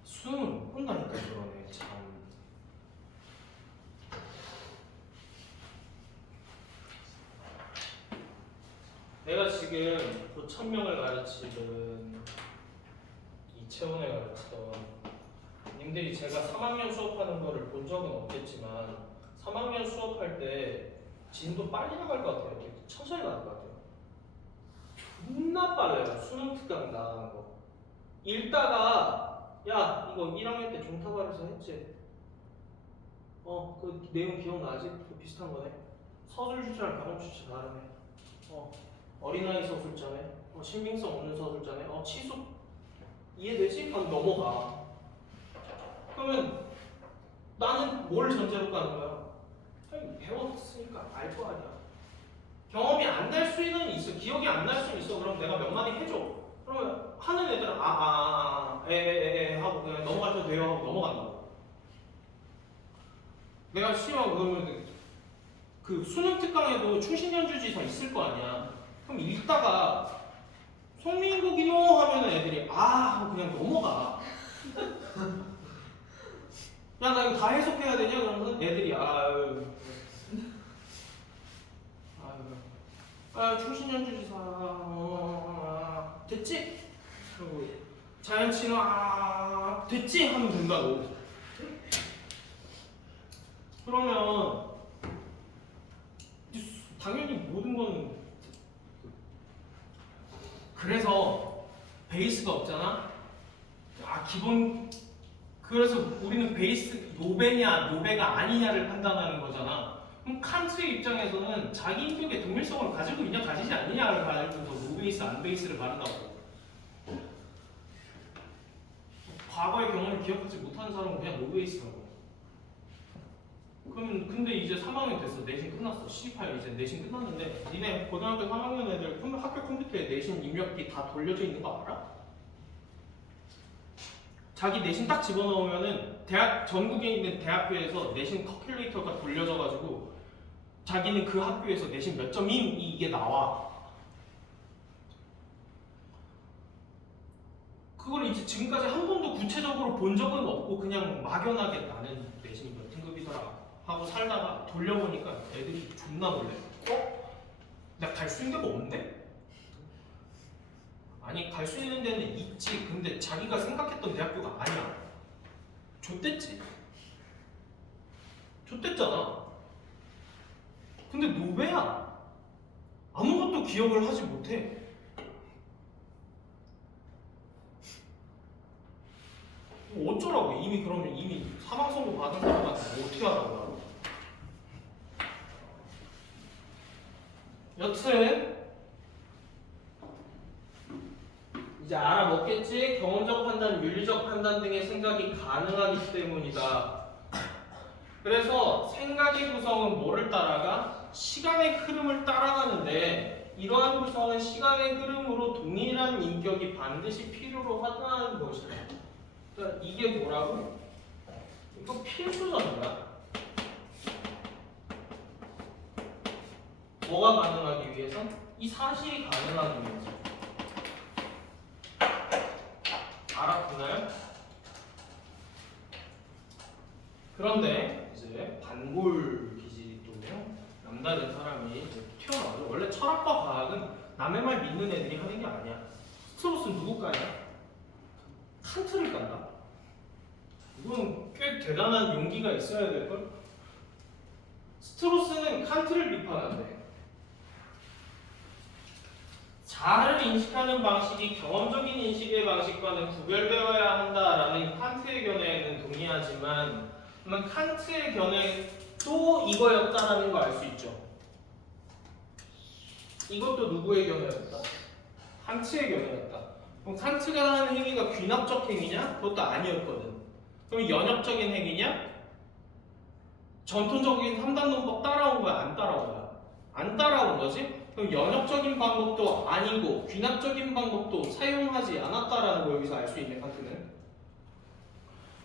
수능은 못 본다니까 그러네 참. 내가 지금 곧 1000명을 가르치든 이채원에 가르치던 님들이 제가 3학년 수업하는 거를 본 적은 없겠지만 3학년 수업할 때 진도 빨리 나갈 것 같아요. 되게 천천히 나갈 것 같아요. 존나 빨라요. 수능 특강 나가는 거. 읽다가 야 이거 1학년 때 종타발에서 했지? 그 내용 기억나지? 그 비슷한 거네. 서술 주체랑 경험 주체 다르네. 어린아이 서술자네. 신빙성 없는 서술자네. 치수 이해되지? 그럼 넘어가. 그러면 나는 뭘 전제로 가는 거야? 아니, 배웠으니까 알 거 아니야. 경험이 안 날 수는 있어. 기억이 안 날 수는 있어. 그럼 내가 몇 마디 해줘. 그러면 하는 애들은 하고 그냥 넘어가셔도 돼요 하고 넘어간다고. 내가 시험 그러면 그 수능 특강에도 충신연주지사 있을 거 아니야. 그럼 읽다가 송민국이노 하면은 애들이 하고 그냥 넘어가. 야, 나 이거 다 해석해야 되냐? 그러면 애들이 충신연주지사 됐지? 그리고 자연친화 됐지? 하면 된다고. 그러면 당연히 모든 건 그래서 베이스가 없잖아. 기본 그래서 우리는 베이스 노베냐 노베가 아니냐를 판단하는 거잖아. 그럼 칸트의 입장에서는 자기 인격의 동일성을 가지고 있냐 가지지 않느냐를 가지고서 노베이스 안 베이스를 가른다고. 과거의 경험을 기억하지 못하는 사람은 그냥 노베이스라고. 그럼 근데 이제 3학년 됐어. 내신 끝났어. C8 이제 내신 끝났는데 니네 고등학교 3학년 애들 학교 컴퓨터에 내신 입력기 다 돌려져 있는 거 알아? 자기 내신 딱 집어넣으면은 전국에 있는 대학교에서 내신 커큘레이터가 돌려져 가지고 자기는 그 학교에서 내신 몇 점임 이게 나와. 그걸 이제 지금까지 한 번도 구체적으로 본 적은 없고 그냥 막연하게 나는 내신이 몇 등급이더라 하고 살다가 돌려보니까 애들이 존나 놀래. 내가 갈 수 있는 데가 없는데? 아니 갈 수 있는 데는 있지. 근데 자기가 생각했던 대학교가 아니야. 좆됐지? 좆됐잖아. 근데 노베야. 아무것도 기억을 하지 못해. 어쩌라고. 그러면 이미 사망선고 받은 사람한테 어떻게 하라고. 여튼 이제 알아먹겠지? 경험적 판단, 윤리적 판단 등의 생각이 가능하기 때문이다. 그래서 생각의 구성은 뭐를 따라가? 시간의 흐름을 따라가는데 이러한 구성은 시간의 흐름으로 동일한 인격이 반드시 필요로 하다는 것이다. 그러니까 이게 뭐라고? 이거 필수적이야. 뭐가 가능하기 위해서? 이 사실이 가능하기 위해서. 알았나요? 그런데 이제 반골 기질이 또 남다른 사람이 이제 튀어나와요. 원래 철학과 과학은 남의 말 믿는 애들이 하는 게 아니야. 스트로스는 누구 까냐? 칸트를 깐다. 이건 꽤 대단한 용기가 있어야 될걸? 스트로스는 칸트를 비판한대. 자아를 인식하는 방식이 경험적인 인식의 방식과는 구별되어야 한다라는 칸트의 견해에는 동의하지만 칸트의 견해도 이거였다라는 거 알 수 있죠. 이것도 누구의 견해였다? 칸트의 견해였다. 그럼 칸트가 하는 행위가 귀납적 행위냐? 그것도 아니었거든. 그럼 연역적인 행위냐? 전통적인 3단 논법 따라온 거야? 안 따라온 거야? 안 따라온 거지? 그럼 연역적인 방법도 아니고 귀납적인 방법도 사용하지 않았다라는 거 여기서 알 수 있네. 칸트는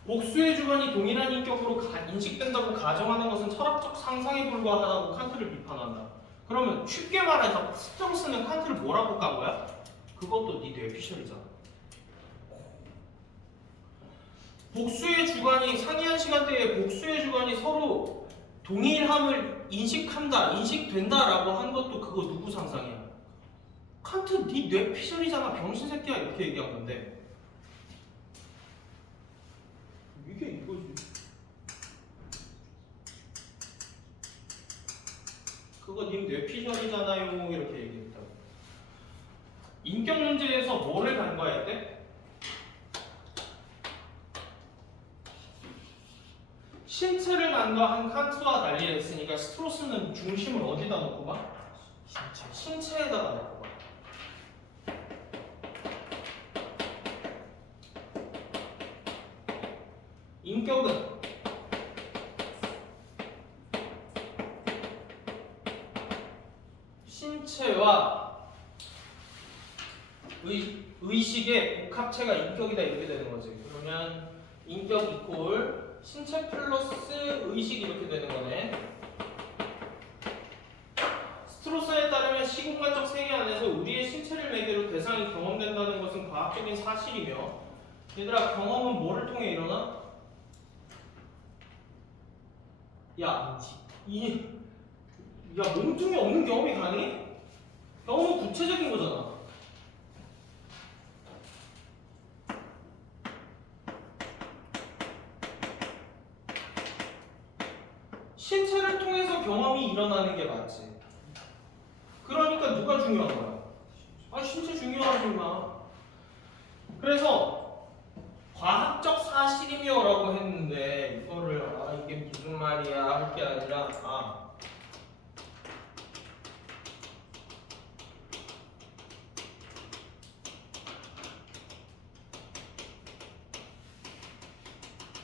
복수의 주관이 동일한 인격으로 인식된다고 가정하는 것은 철학적 상상에 불과하다고 칸트를 비판한다. 그러면 쉽게 말해서 스트로스는 칸트를 뭐라고 깐 거야? 그것도 네 뇌피셜이잖아. 복수의 주관이 상이한 시간대에 복수의 주관이 서로 동일함을 인식한다, 인식된다라고 한 것도 그거 누구 상상이야? 칸트 네 뇌피셜이잖아, 병신새끼야 이렇게 얘기한 건데 이게 이거지. 그거 네 뇌피셜이잖아요 이렇게 얘기했다고. 인격 문제에서 뭐를 간과했대? 신체를 간과한 칸트와 달리 했으니까 스트로스는 중심을 어디다 놓고 봐? 신체에다가 놓고 봐. 인격은 신체와 의식의 복합체가 인격이다 이렇게 되는 거지. 그러면 인격 이퀄 신체 플러스 의식 이렇게 되는 거네. 스트로스에 따르면 시공간적 세계 안에서 우리의 신체를 매개로 대상이 경험된다는 것은 과학적인 사실이며, 얘들아 경험은 뭐를 통해 일어나? 야, 몸뚱이 없는 경험이 가능해? 경험은 구체적인 거잖아. 신체를 통해서 경험이 일어나는 게 맞지. 그러니까 누가 중요한 거야? 아, 신체 중요하지 마. 그래서 과학적 사실이며라고 했는데 이거를 이게 무슨 말이야 할 게 아니라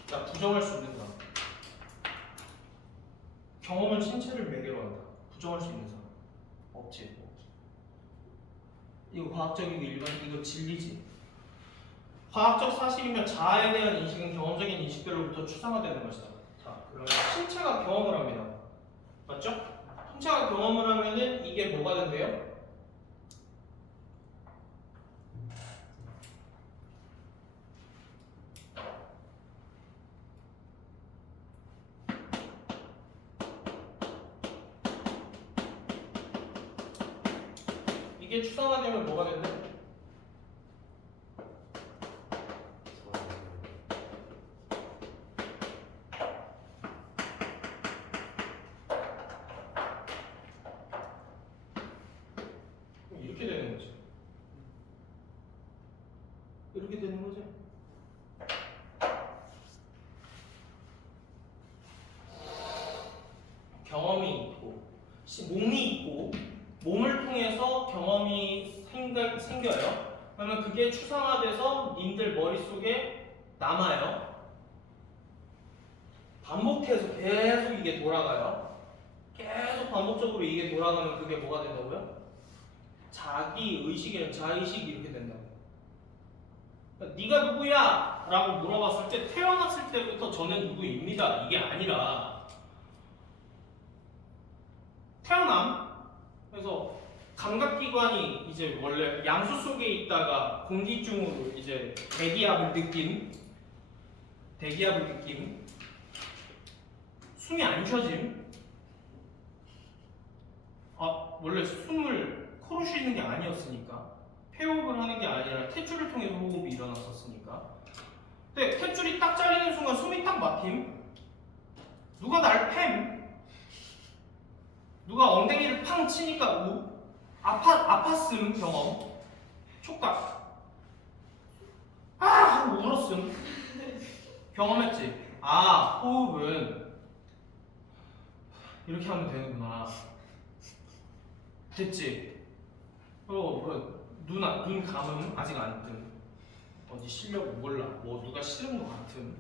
자, 부정할 수 있는 사람. 경험은 신체를 매개로 한다. 부정할 수 있는 사람 없지. 이거 과학적이고 이거 진리지. 과학적 사실이면 자아에 대한 인식은 경험적인 인식들로부터 추상화되는 것이다. 자, 그러면 신체가 경험을 합니다. 맞죠? 신체가 경험을 하면은 이게 뭐가 된대요? 이게 추상화되면 뭐가 된대? 이렇게 되는 거지. 이렇게 되는 거지. 경험이 있고 몸이 있고 몸을 통해서 경험이 생겨요. 그러면 그게 추상화돼서 님들 머릿속에 남아요. 반복해서 계속 이게 돌아가요. 계속 반복적으로 이게 돌아가면 그게 뭐가 된다고요? 자기 의식이랑 자의식 이렇게 된다고. 그러니까 네가 누구야? 라고 물어봤을 때 태어났을 때부터 저는 누구입니다. 이게 아니라 태어남. 그래서 감각기관이 이제 원래 양수 속에 있다가 공기중으로 이제 대기압을 느낌, 숨이 안 쉬어짐. 원래 숨을 코로 쉬는 게 아니었으니까, 폐호흡을 하는 게 아니라 탯줄을 통해서 호흡이 일어났었으니까. 근데 탯줄이 딱 잘리는 순간 숨이 딱 막힘. 누가 날 팸? 누가 엉덩이를 팡 치니까 아팠음 경험. 촉각. 하고 울었음. 경험했지. 호흡은 이렇게 하면 되는구나. 됐지? 눈 감음 아직 안 뜸. 어디 실려고 몰라. 뭐 누가 실은 것 같음.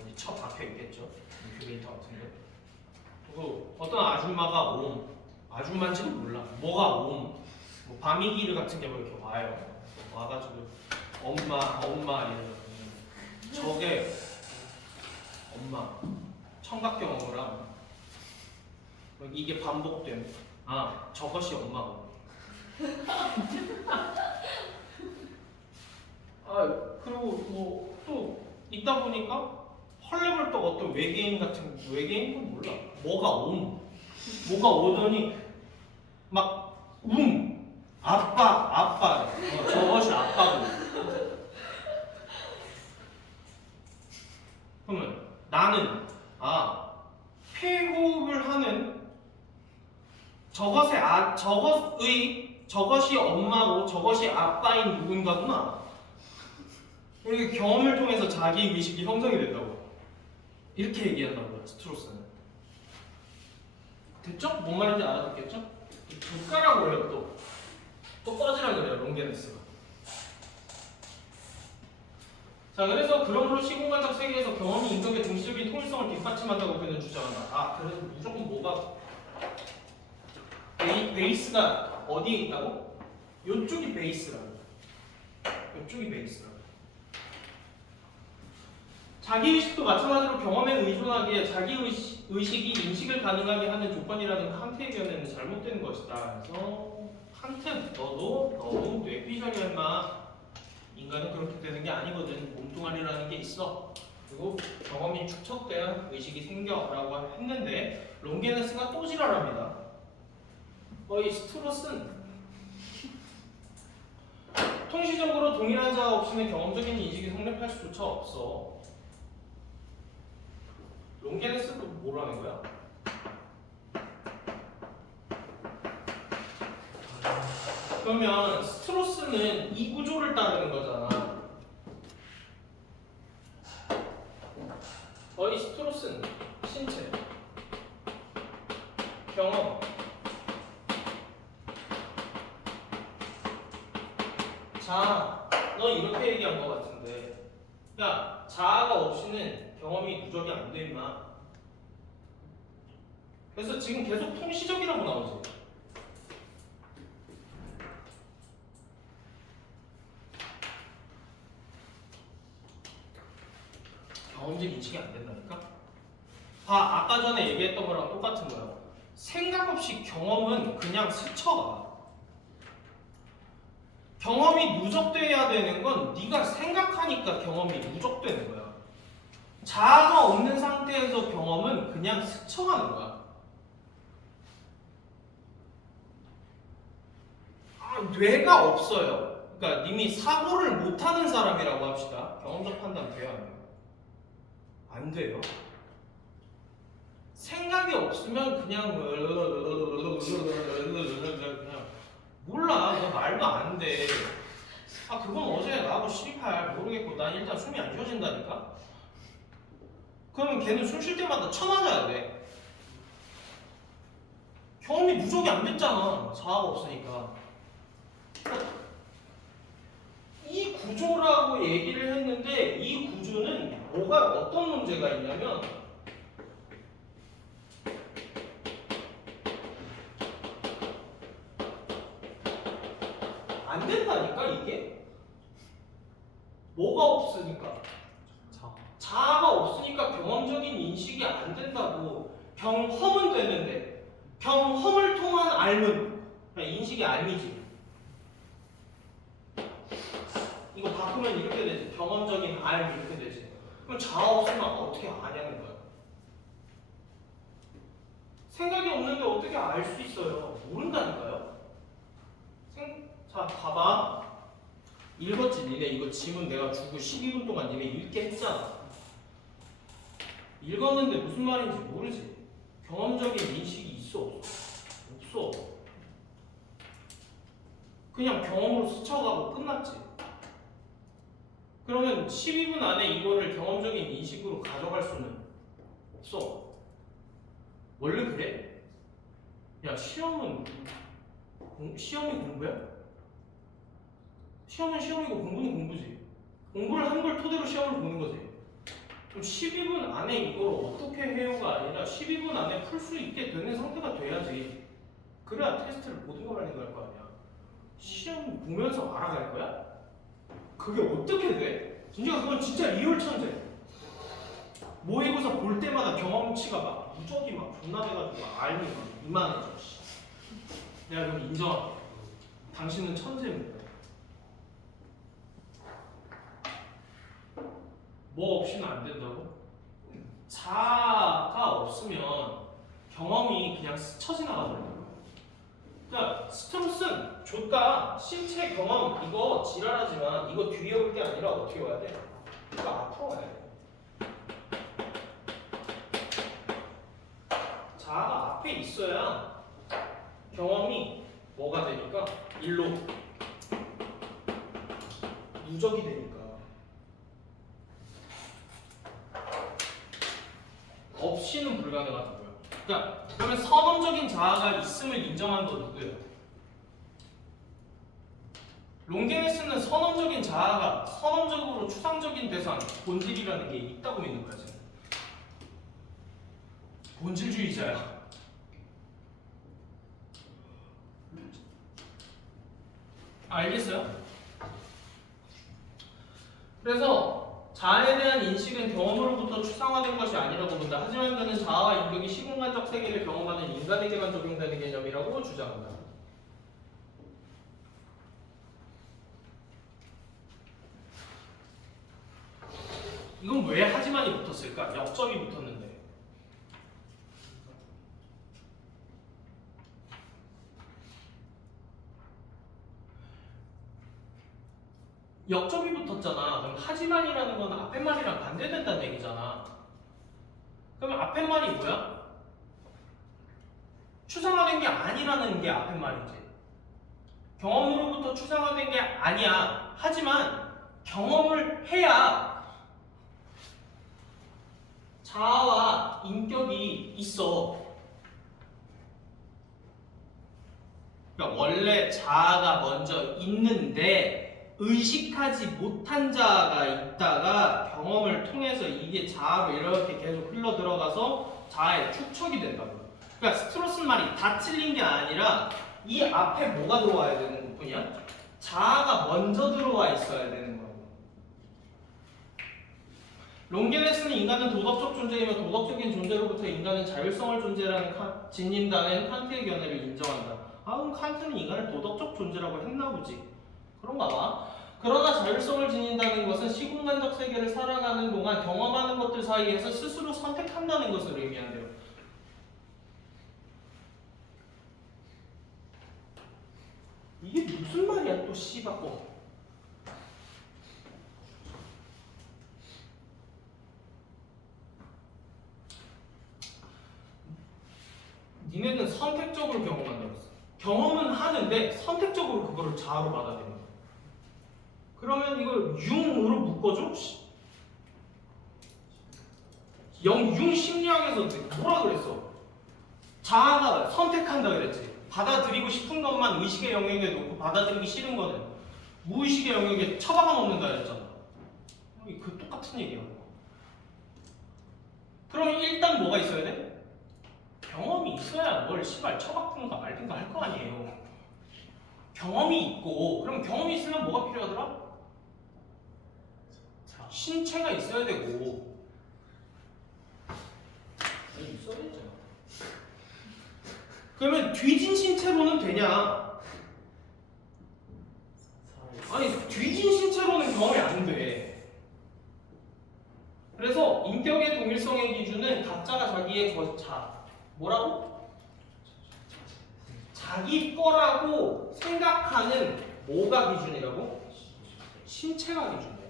어디 쳐 박혀 있겠죠. 인큐베이터 같은데. 그리고 어떤 아줌마가 아줌마인지도 몰라. 뭐가 뭐 바미기르 같은 게 뭐 이렇게 와요. 와가지고 엄마 이러면 저게 엄마 청각 경험을 하고 이게 반복된 저것이 엄마고. 그리고 뭐 또 있다 보니까 헐레벌떡 어떤 외계인은 몰라. 뭐가 오더니 막 아빠 저것이 아빠고. 그러면 나는 폐호흡을 하는 저것이 엄마고 저것이 아빠인 누군가구나. 이렇게 경험을 통해서 자기 의식이 형성이 된다고. 이렇게 얘기한다고요, 스트로스는. 됐죠? 뭔 말인지 알아듣겠죠? 젓가락으로 해요. 또 꺼지라 그래요, 롱게네스가. 자, 그래서 그러므로 시공간적 세계에서 경험이 인격의 동시적인 통일성을 뒷받침한다고 그는 주장한다. 아, 그래서 무조건 뭐가 베이스가 어디에 있다고? 요쪽이 베이스라고. 요쪽이 베이스라고. 자기의식도 마찬가지로 경험에 의존하기에 자기의식이 인식을 가능하게 하는 조건이라는 칸트의 견해는 잘못된 것이다. 그래서 칸트 너도 너무 뇌피셜이야 인마. 인간은 그렇게 되는 게 아니거든. 몸뚱아리라는 게 있어. 그리고 경험이 축적돼야 의식이 생겨라고 했는데 롱게네스가 또 지랄합니다. 이 스트로스는 통시적으로 동일한 자가 없이는 경험적인 인식이 성립할 수조차 없어. 롱게네스도 뭐라는 거야? 그러면 스트로스는 이 구조를 따르는 거잖아. 이 스트로스는 신체, 경험, 자, 너 이렇게 얘기한 거 같은데, 야, 자아가 없이는 경험이 누적이 안 돼 임마. 그래서 지금 계속 통시적이라고 나오지. 경험적 인식이 안 된다니까? 아까 전에 얘기했던 거랑 똑같은 거야. 생각 없이 경험은 그냥 스쳐가. 경험이 누적돼야 되는 건 네가 생각하니까 경험이 누적되는 거야. 자아가 없는 상태에서 경험은 그냥 스쳐가는 거야. 뇌가 없어요. 그러니까 이미 사고를 못하는 사람이라고 합시다. 경험적 판단 돼요? 안 돼요? 안 돼요. 생각이 없으면 그냥 몰라. 너 말도 안 돼. 그건 어제 나하고 12.8 모르겠고 난 일단 숨이 안 쉬어진다니까. 그러면 걔는 숨 쉴 때마다 쳐맞아야 돼. 경험이 누적이 안 됐잖아. 자아가 없으니까. 이 구조라고 얘기를 했는데 이 구조는 어떤 문제가 있냐면 안 된다니까 이게. 뭐가 없으니까. 자아가 없으니까 경험적인 인식이 안 된다고. 경험은 되는데 경험을 통한 알문, 그러니까 인식이 알미지. 이거 바꾸면 이렇게 되지. 경험적인 알 이렇게 되지. 그럼 자아 없으면 어떻게 아냐는 거야. 생각이 없는데 어떻게 알 수 있어요? 모른다니까요. 자, 봐봐. 읽었지 니네. 이거 지문 내가 주고 12분 동안 니네 읽게 했잖아. 읽었는데 무슨 말인지 모르지. 경험적인 인식이 있어 없어? 없어. 그냥 경험으로 스쳐가고 끝났지. 그러면 12분 안에 이거를 경험적인 인식으로 가져갈 수는 없어. 원래 그래? 야, 시험이 공부야? 시험은 시험이고 공부는 공부지. 공부를 한 걸 토대로 시험을 보는 거지. 그럼 12분 안에 이걸 어떻게 해요가 아니라 12분 안에 풀 수 있게 되는 상태가 돼야지. 그래야 테스트를 보든가 말든가 할 거 아니야. 시험 보면서 알아갈 거야? 그게 어떻게 돼? 진짜 그건 진짜 리얼 천재. 모의고사 볼 때마다 경험치가 막 무적이 막 존나 돼가지고 알미 막 이만해져. 내가 그럼 인정할게. 당신은 천재입니다. 뭐 없이는 안 된다고? 자아가 없으면 경험이 그냥 스쳐 지나가더라고요. 그러니까 스트로스는 조까 신체 경험 이거 지랄하지만 이거 뒤에 올 게 아니라 어떻게 와야 돼? 이거 앞으로 와야 돼. 자아가 앞에 있어야 경험이 뭐가 되니까 일로 누적이 되니까. 없이는 불가능하다고요. 그러니까 그러면 선언적인 자아가 있음을 인정한 건 누구예요? 롱게네스는 선언적인 자아가 선언적으로 추상적인 대상, 본질이라는 게 있다고 믿는 거야 지금. 본질주의자야. 알겠어요? 그래서 자아에 대한 인식은 경험으로부터 추상화된 것이 아니라고 본다. 하지만 그는 자아와 인격이 시공간적 세계를 경험하는 인간에게만 적용되는 개념이라고 주장한다. 이건 왜 하지만이 붙었을까? 역점이 붙었는데. 역점이 붙었잖아. 그럼 하지만이라는 건 앞에 말이랑 반대된다는 얘기잖아. 그러면 앞에 말이 뭐야? 추상화된 게 아니라는 게 앞에 말이지. 경험으로부터 추상화된 게 아니야. 하지만 경험을 해야 자아와 인격이 있어. 그러니까 원래 자아가 먼저 있는데 의식하지 못한 자아가 있다가 경험을 통해서 이게 자아로 이렇게 계속 흘러 들어가서 자아의 축적이 된다고. 그러니까 스트로스는 말이 다 틀린 게 아니라 이 앞에 뭐가 들어와야 되는 것뿐이야? 자아가 먼저 들어와 있어야 되는 거고. 롱게네스는 인간은 도덕적 존재이며 도덕적인 존재로부터 인간은 자율성을 존재라는 진린다는 칸트의 견해를 인정한다. 아, 그럼 칸트는 인간을 도덕적 존재라고 했나 보지. 그런가 봐. 그러나 자율성을 지닌다는 것은 시공간적 세계를 살아가는 동안 경험하는 것들 사이에서 스스로 선택한다는 것을 의미한대요. 이게 무슨 말이야 또 씨발거. 니네는 선택적으로 경험한다고 했어. 경험은 하는데 선택적으로 그거를 자아로 받아들인다. 그러면 이걸 융으로 묶어줘? 융 심리학에서 뭐라 그랬어? 자아가 선택한다 그랬지. 받아들이고 싶은 것만 의식의 영역에 놓고 받아들이기 싫은 거는 무의식의 영역에 처박아 놓는다 그랬잖아. 그 똑같은 얘기야. 그럼 일단 뭐가 있어야 돼? 경험이 있어야 뭘 씨발 처박든가 말든가 할 거 아니에요. 경험이 있고, 그럼 경험이 있으면 뭐가 필요하더라? 신체가 있어야 되고. 있어야 되잖아. 그러면 뒤진 신체로는 되냐? 아니, 뒤진 신체로는 경험이 안 돼. 그래서 인격의 동일성의 기준은 각자가 자기의 뭐라고? 자기 거라고 생각하는 뭐가 기준이라고? 신체가 기준이야.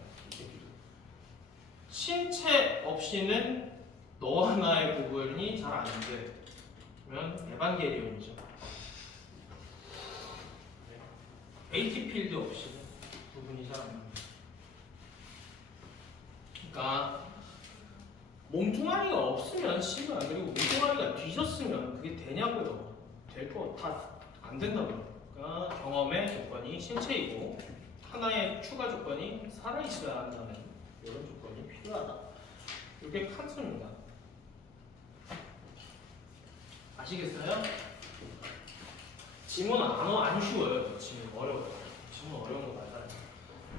신체 없이는 너와 나의 구분이 잘 안 돼. 그러면 에반게리온이죠. AT 필드 없이는 구분이 잘 안 돼. 그러니까 몸뚱아리가 없으면 씨발, 그리고 몸뚱아리가 뒤졌으면 그게 되냐고요. 될 거 다 안 된다고요. 그러니까 경험의 조건이 신체이고 하나의 추가 조건이 살아있어야 한다는 이런 조건이 필요하다. 이게 칸트입니다. 아시겠어요? 지문 안 쉬워요. 지문 어려워요. 지문 어려운 거 맞아요.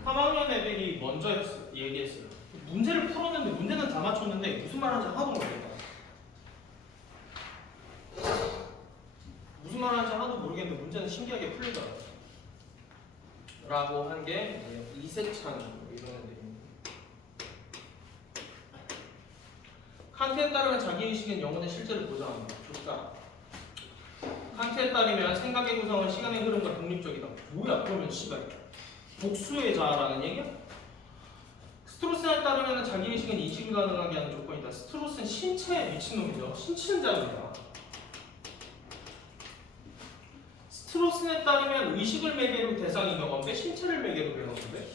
3학년 애들이 먼저 얘기했어요. 문제를 풀었는데 문제는 다 맞췄는데 무슨 말 하는지 하나도 모르겠다. 무슨 말 하는지 하나도 모르겠는데 문제는 신기하게 풀리더라고요. 라고 한 게 이세찬 이런 애들입니다. 칸트에 따르면 자기의식은 영혼의 실제를 보장합니다. 좋다. 칸트에 따르면 생각의 구성은 시간의 흐름과 독립적이다. 뭐야 그러면 씨발 복수의 자아라는 얘기야? 스트로스에 따르면 자기의식은 인식이 가능하게 하는 조건이다. 스트로스는 신체에 미친놈이죠. 신체자입니다. 스트로스에 따르면 의식을 매개로 대상이 경험돼 신체를 매개로 배웠는데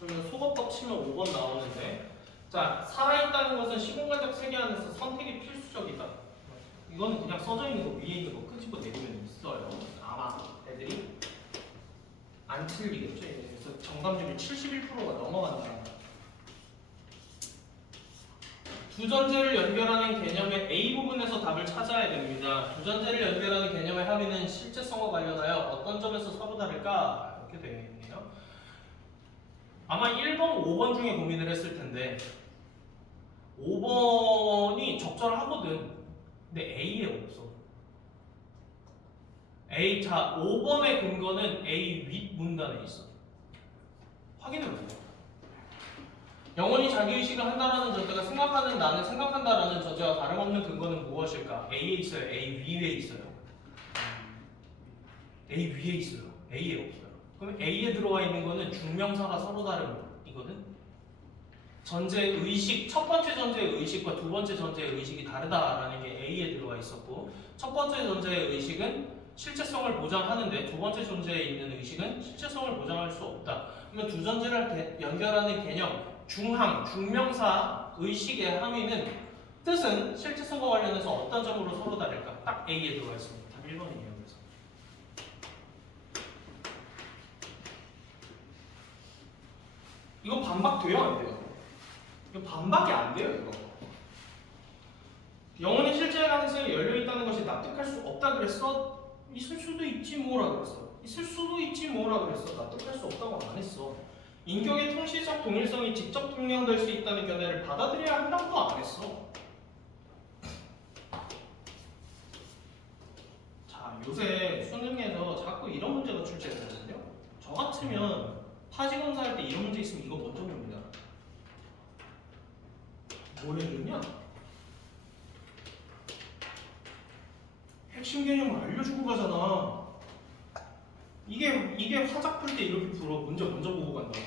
그러면 속어법 치면 5번 나오는데 자 살아있다는 것은 시공간적 세계 안에서 선택이 필수적이다. 이거는 그냥 써져 있는 거 위에 있는 거 끄집어 내리면 있어요. 아마 애들이 안 틀리겠죠. 그래서 정답률이 71%가 넘어간다. 두 전제를 연결하는 개념의 A 부분에서 답을 찾아야 됩니다. 두 전제를 연결하는 개념의 합의는 실제성과 관련하여 어떤 점에서 서로 다를까? 이렇게 되어 있네요. 아마 1번, 5번 중에 고민을 했을 텐데 5번이 적절하거든. 근데 A에 없어. 자, 5번의 근거는 A 윗 문단에 있어. 확인해보세요. 영원히 자기의식을 한다라는 전제가 생각하는 나는 생각한다라는 전제와 다름없는 근거는 무엇일까? A에 있어요? A 위에 있어요? A 위에 있어요. A에 없어요. 그럼 A에 들어와 있는 거는 중명사가 서로 다름이거든? 전제의 의식, 첫 번째 전제의 의식과 두 번째 전제의 의식이 다르다라는 게 A에 들어와 있었고, 첫 번째 전제의 의식은 실체성을 보장하는데 두 번째 전제에 있는 의식은 실체성을 보장할 수 없다. 그러면 두 전제를 연결하는 개념, 중항, 중명사, 의식의 함의는 뜻은 실체성과 관련해서 어떤 점으로 서로 다를까? 딱 A에 들어가 있습니다. 답 1번이에요. 그래서 이거 반박 돼요? 안 돼요? 이거 반박이 안 돼요, 이거. 영혼이 실제의 가능성이 열려있다는 것이 납득할 수 없다 그랬어? 있을 수도 있지 뭐라 그랬어. 있을 수도 있지 뭐라 그랬어. 납득할 수 없다고 안 했어. 인격의 통시적 동일성이 직접 증명될 수 있다는 견해를 받아들여야 한다고도 안 했어. 자, 요새 수능에서 자꾸 이런 문제가 출제되거든요. 저 같으면 파지 검사할 때 이런 문제 있으면 이거 먼저 봅니다. 뭐 해줬냐? 핵심 개념을 알려주고 가잖아. 이게 화작 풀 때 이렇게 풀어. 문제 먼저 보고 간다고.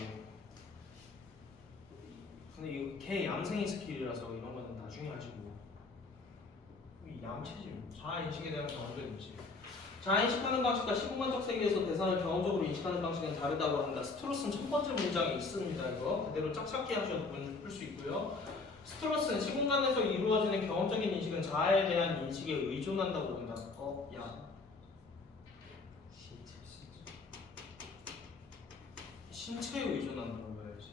근데 이거 걔 얌생이 스킬이라서 이런 거는 나중에 하시고. 이 얌체지. 자아인식에 대한 경험적인지. 자아인식하는 방식과 시공간적 세계에서 대상을 경험적으로 인식하는 방식은 다르다고 한다. 스트로스는 첫 번째 문장에 있습니다. 이거 그대로 짝찾기 하셔도 풀 수 있고요. 스트로스는 시공간에서 이루어지는 경험적인 인식은 자아에 대한 인식에 의존한다고 본다. 야. 신체에 의존한다고 봐야지.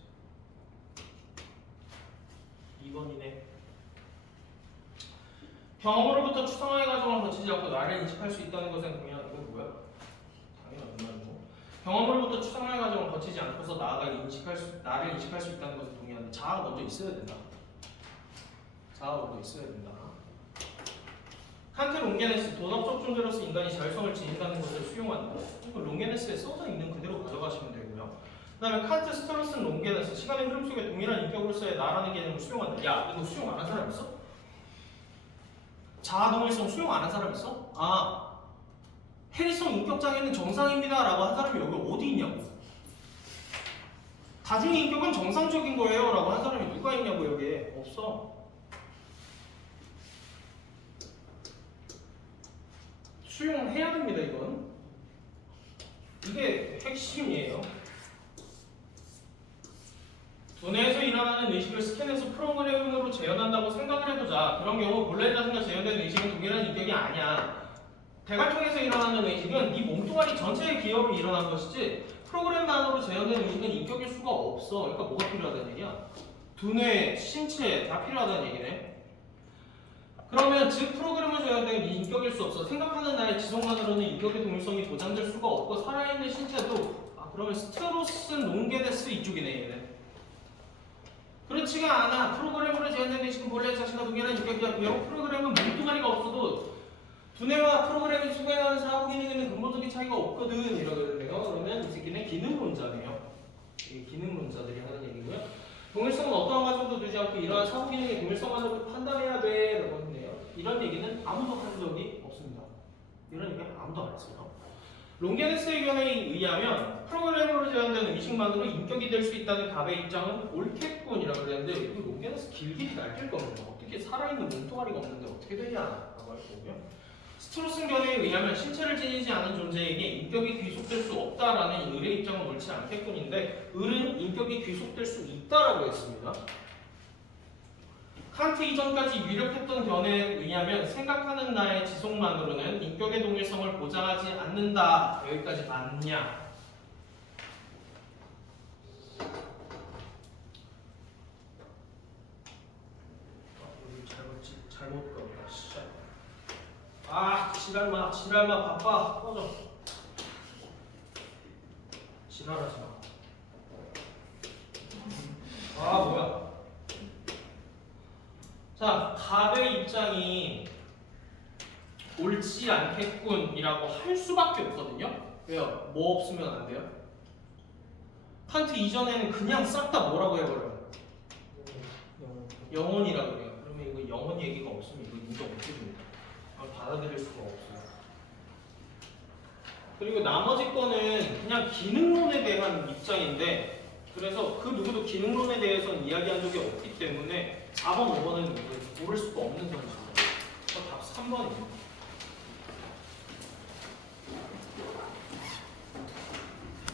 2번이네. 경험으로부터 추상화의 과정을 거치지 않고 나를 인식할 수 있다는 것은 동의하는 건 뭐야? 당연히 안 말고. 경험으로부터 추상화의 과정을 거치지 않고서 나를 인식할 수 있다는 것을 동의하는. 자아가 먼저 있어야 된다. 자아가 먼저 있어야 된다. 칸트 롱게네스 도덕적 존재로서 인간이 자율성을 지닌다는 것을 수용한다. 이거 롱게네스에 써져 있는 그대로 가져가시면 되고요. 그 다음에 칸트, 스트로스는 롱게네스 시간의 흐름 속에 동일한 인격으로서의 나라는 개념을 수용한다. 야, 이거 수용 안 한 사람 있어? 자아 동일성 수용 안 한 사람 있어? 아, 해리성 인격장애는 정상입니다 라고 한 사람이 여기 어디 있냐고. 다중의 인격은 정상적인 거예요 라고 한 사람이 누가 있냐고. 여기에 없어. 수용해야 됩니다. 이건 이게 핵심이에요. 두뇌에서 일어나는 의식을 스캔해서 프로그램으로 재현한다고 생각을 해보자. 그런 경우 본래 자신과 재현된 의식은 동일한 인격이 아니야. 대갈통에서 일어나는 의식은 네 몸뚱아리 전체의 기업으로 일어난 것이지 프로그램만으로 재현된 의식은 인격일 수가 없어. 그러니까 뭐가 필요하다는 얘기야? 두뇌, 신체 다 필요하다는 얘기네. 그러면 즉 프로그램을 재현된 인격일 수 없어. 생각하는 나의 지성만으로는 인격의 동일성이 보장될 수가 없고 살아있는 신체도 그러면 스트로스 롱게네스 이쪽이네 얘는. 그렇지가 않아. 프로그램으로 재현된 의식은 본래 자신과 동일한 인격이야. 여러 프로그램은 몸뚱아리가 없어도 두뇌와 프로그램이 수행하는 사고 기능에는 근본적인 차이가 없거든 이러거든요. 그러면 이 새끼는 기능론자네요. 이게 기능론자들이 하는 얘기고요. 동일성은 어떠한 과정도 두지 않고 이러한 사고 기능의 동일성만으로 판단해야 돼 라고 했네요. 이런 얘기는 아무도 한 적이 없습니다. 이런 얘기 아무도 안 했어요. 롱게네스의 견해에 의하면 프로그램으로 재현된 의식만으로 인격이 될 수 있다는 답의 입장은 옳겠군이라고 그랬는데 이거 롱게네스 길길이 날뛸 겁니다. 어떻게 살아있는 몸뚱아리가 없는데 어떻게 되냐라고 할 거고요. 스트로슨 견해에 의하면 신체를 지니지 않은 존재에게 인격이 귀속될 수 없다라는 을의 입장은 옳지 않겠군인데 을은 인격이 귀속될 수 있다라고 했습니다. 칸트 이전까지 유력했던 견해에 의하면 생각하는 나의 지속만으로는 인격의 동일성을 보장하지 않는다. 여기까지 맞냐? 여기 잘못 그었다. 진짜. 아, 지랄마 바빠. 꺼져. 지랄하지 마. 아, 뭐야. 자, 갑의 입장이 옳지 않겠군이라고 할 수밖에 없거든요. 왜요? 뭐 없으면 안 돼요? 칸트 이전에는 그냥 싹 다 뭐라고 해버려요? 영혼이라고 해요. 그러면 이거 영혼 얘기가 없으면 이거 인정 어떻게 됩니까? 받아들일 수가 없어요. 그리고 나머지 거는 그냥 기능론에 대한 입장인데, 그래서 그 누구도 기능론에 대해서는 이야기한 적이 없기 때문에 4번, 5번은 모를 수가 없는 선수입니다. 답 3번입니다.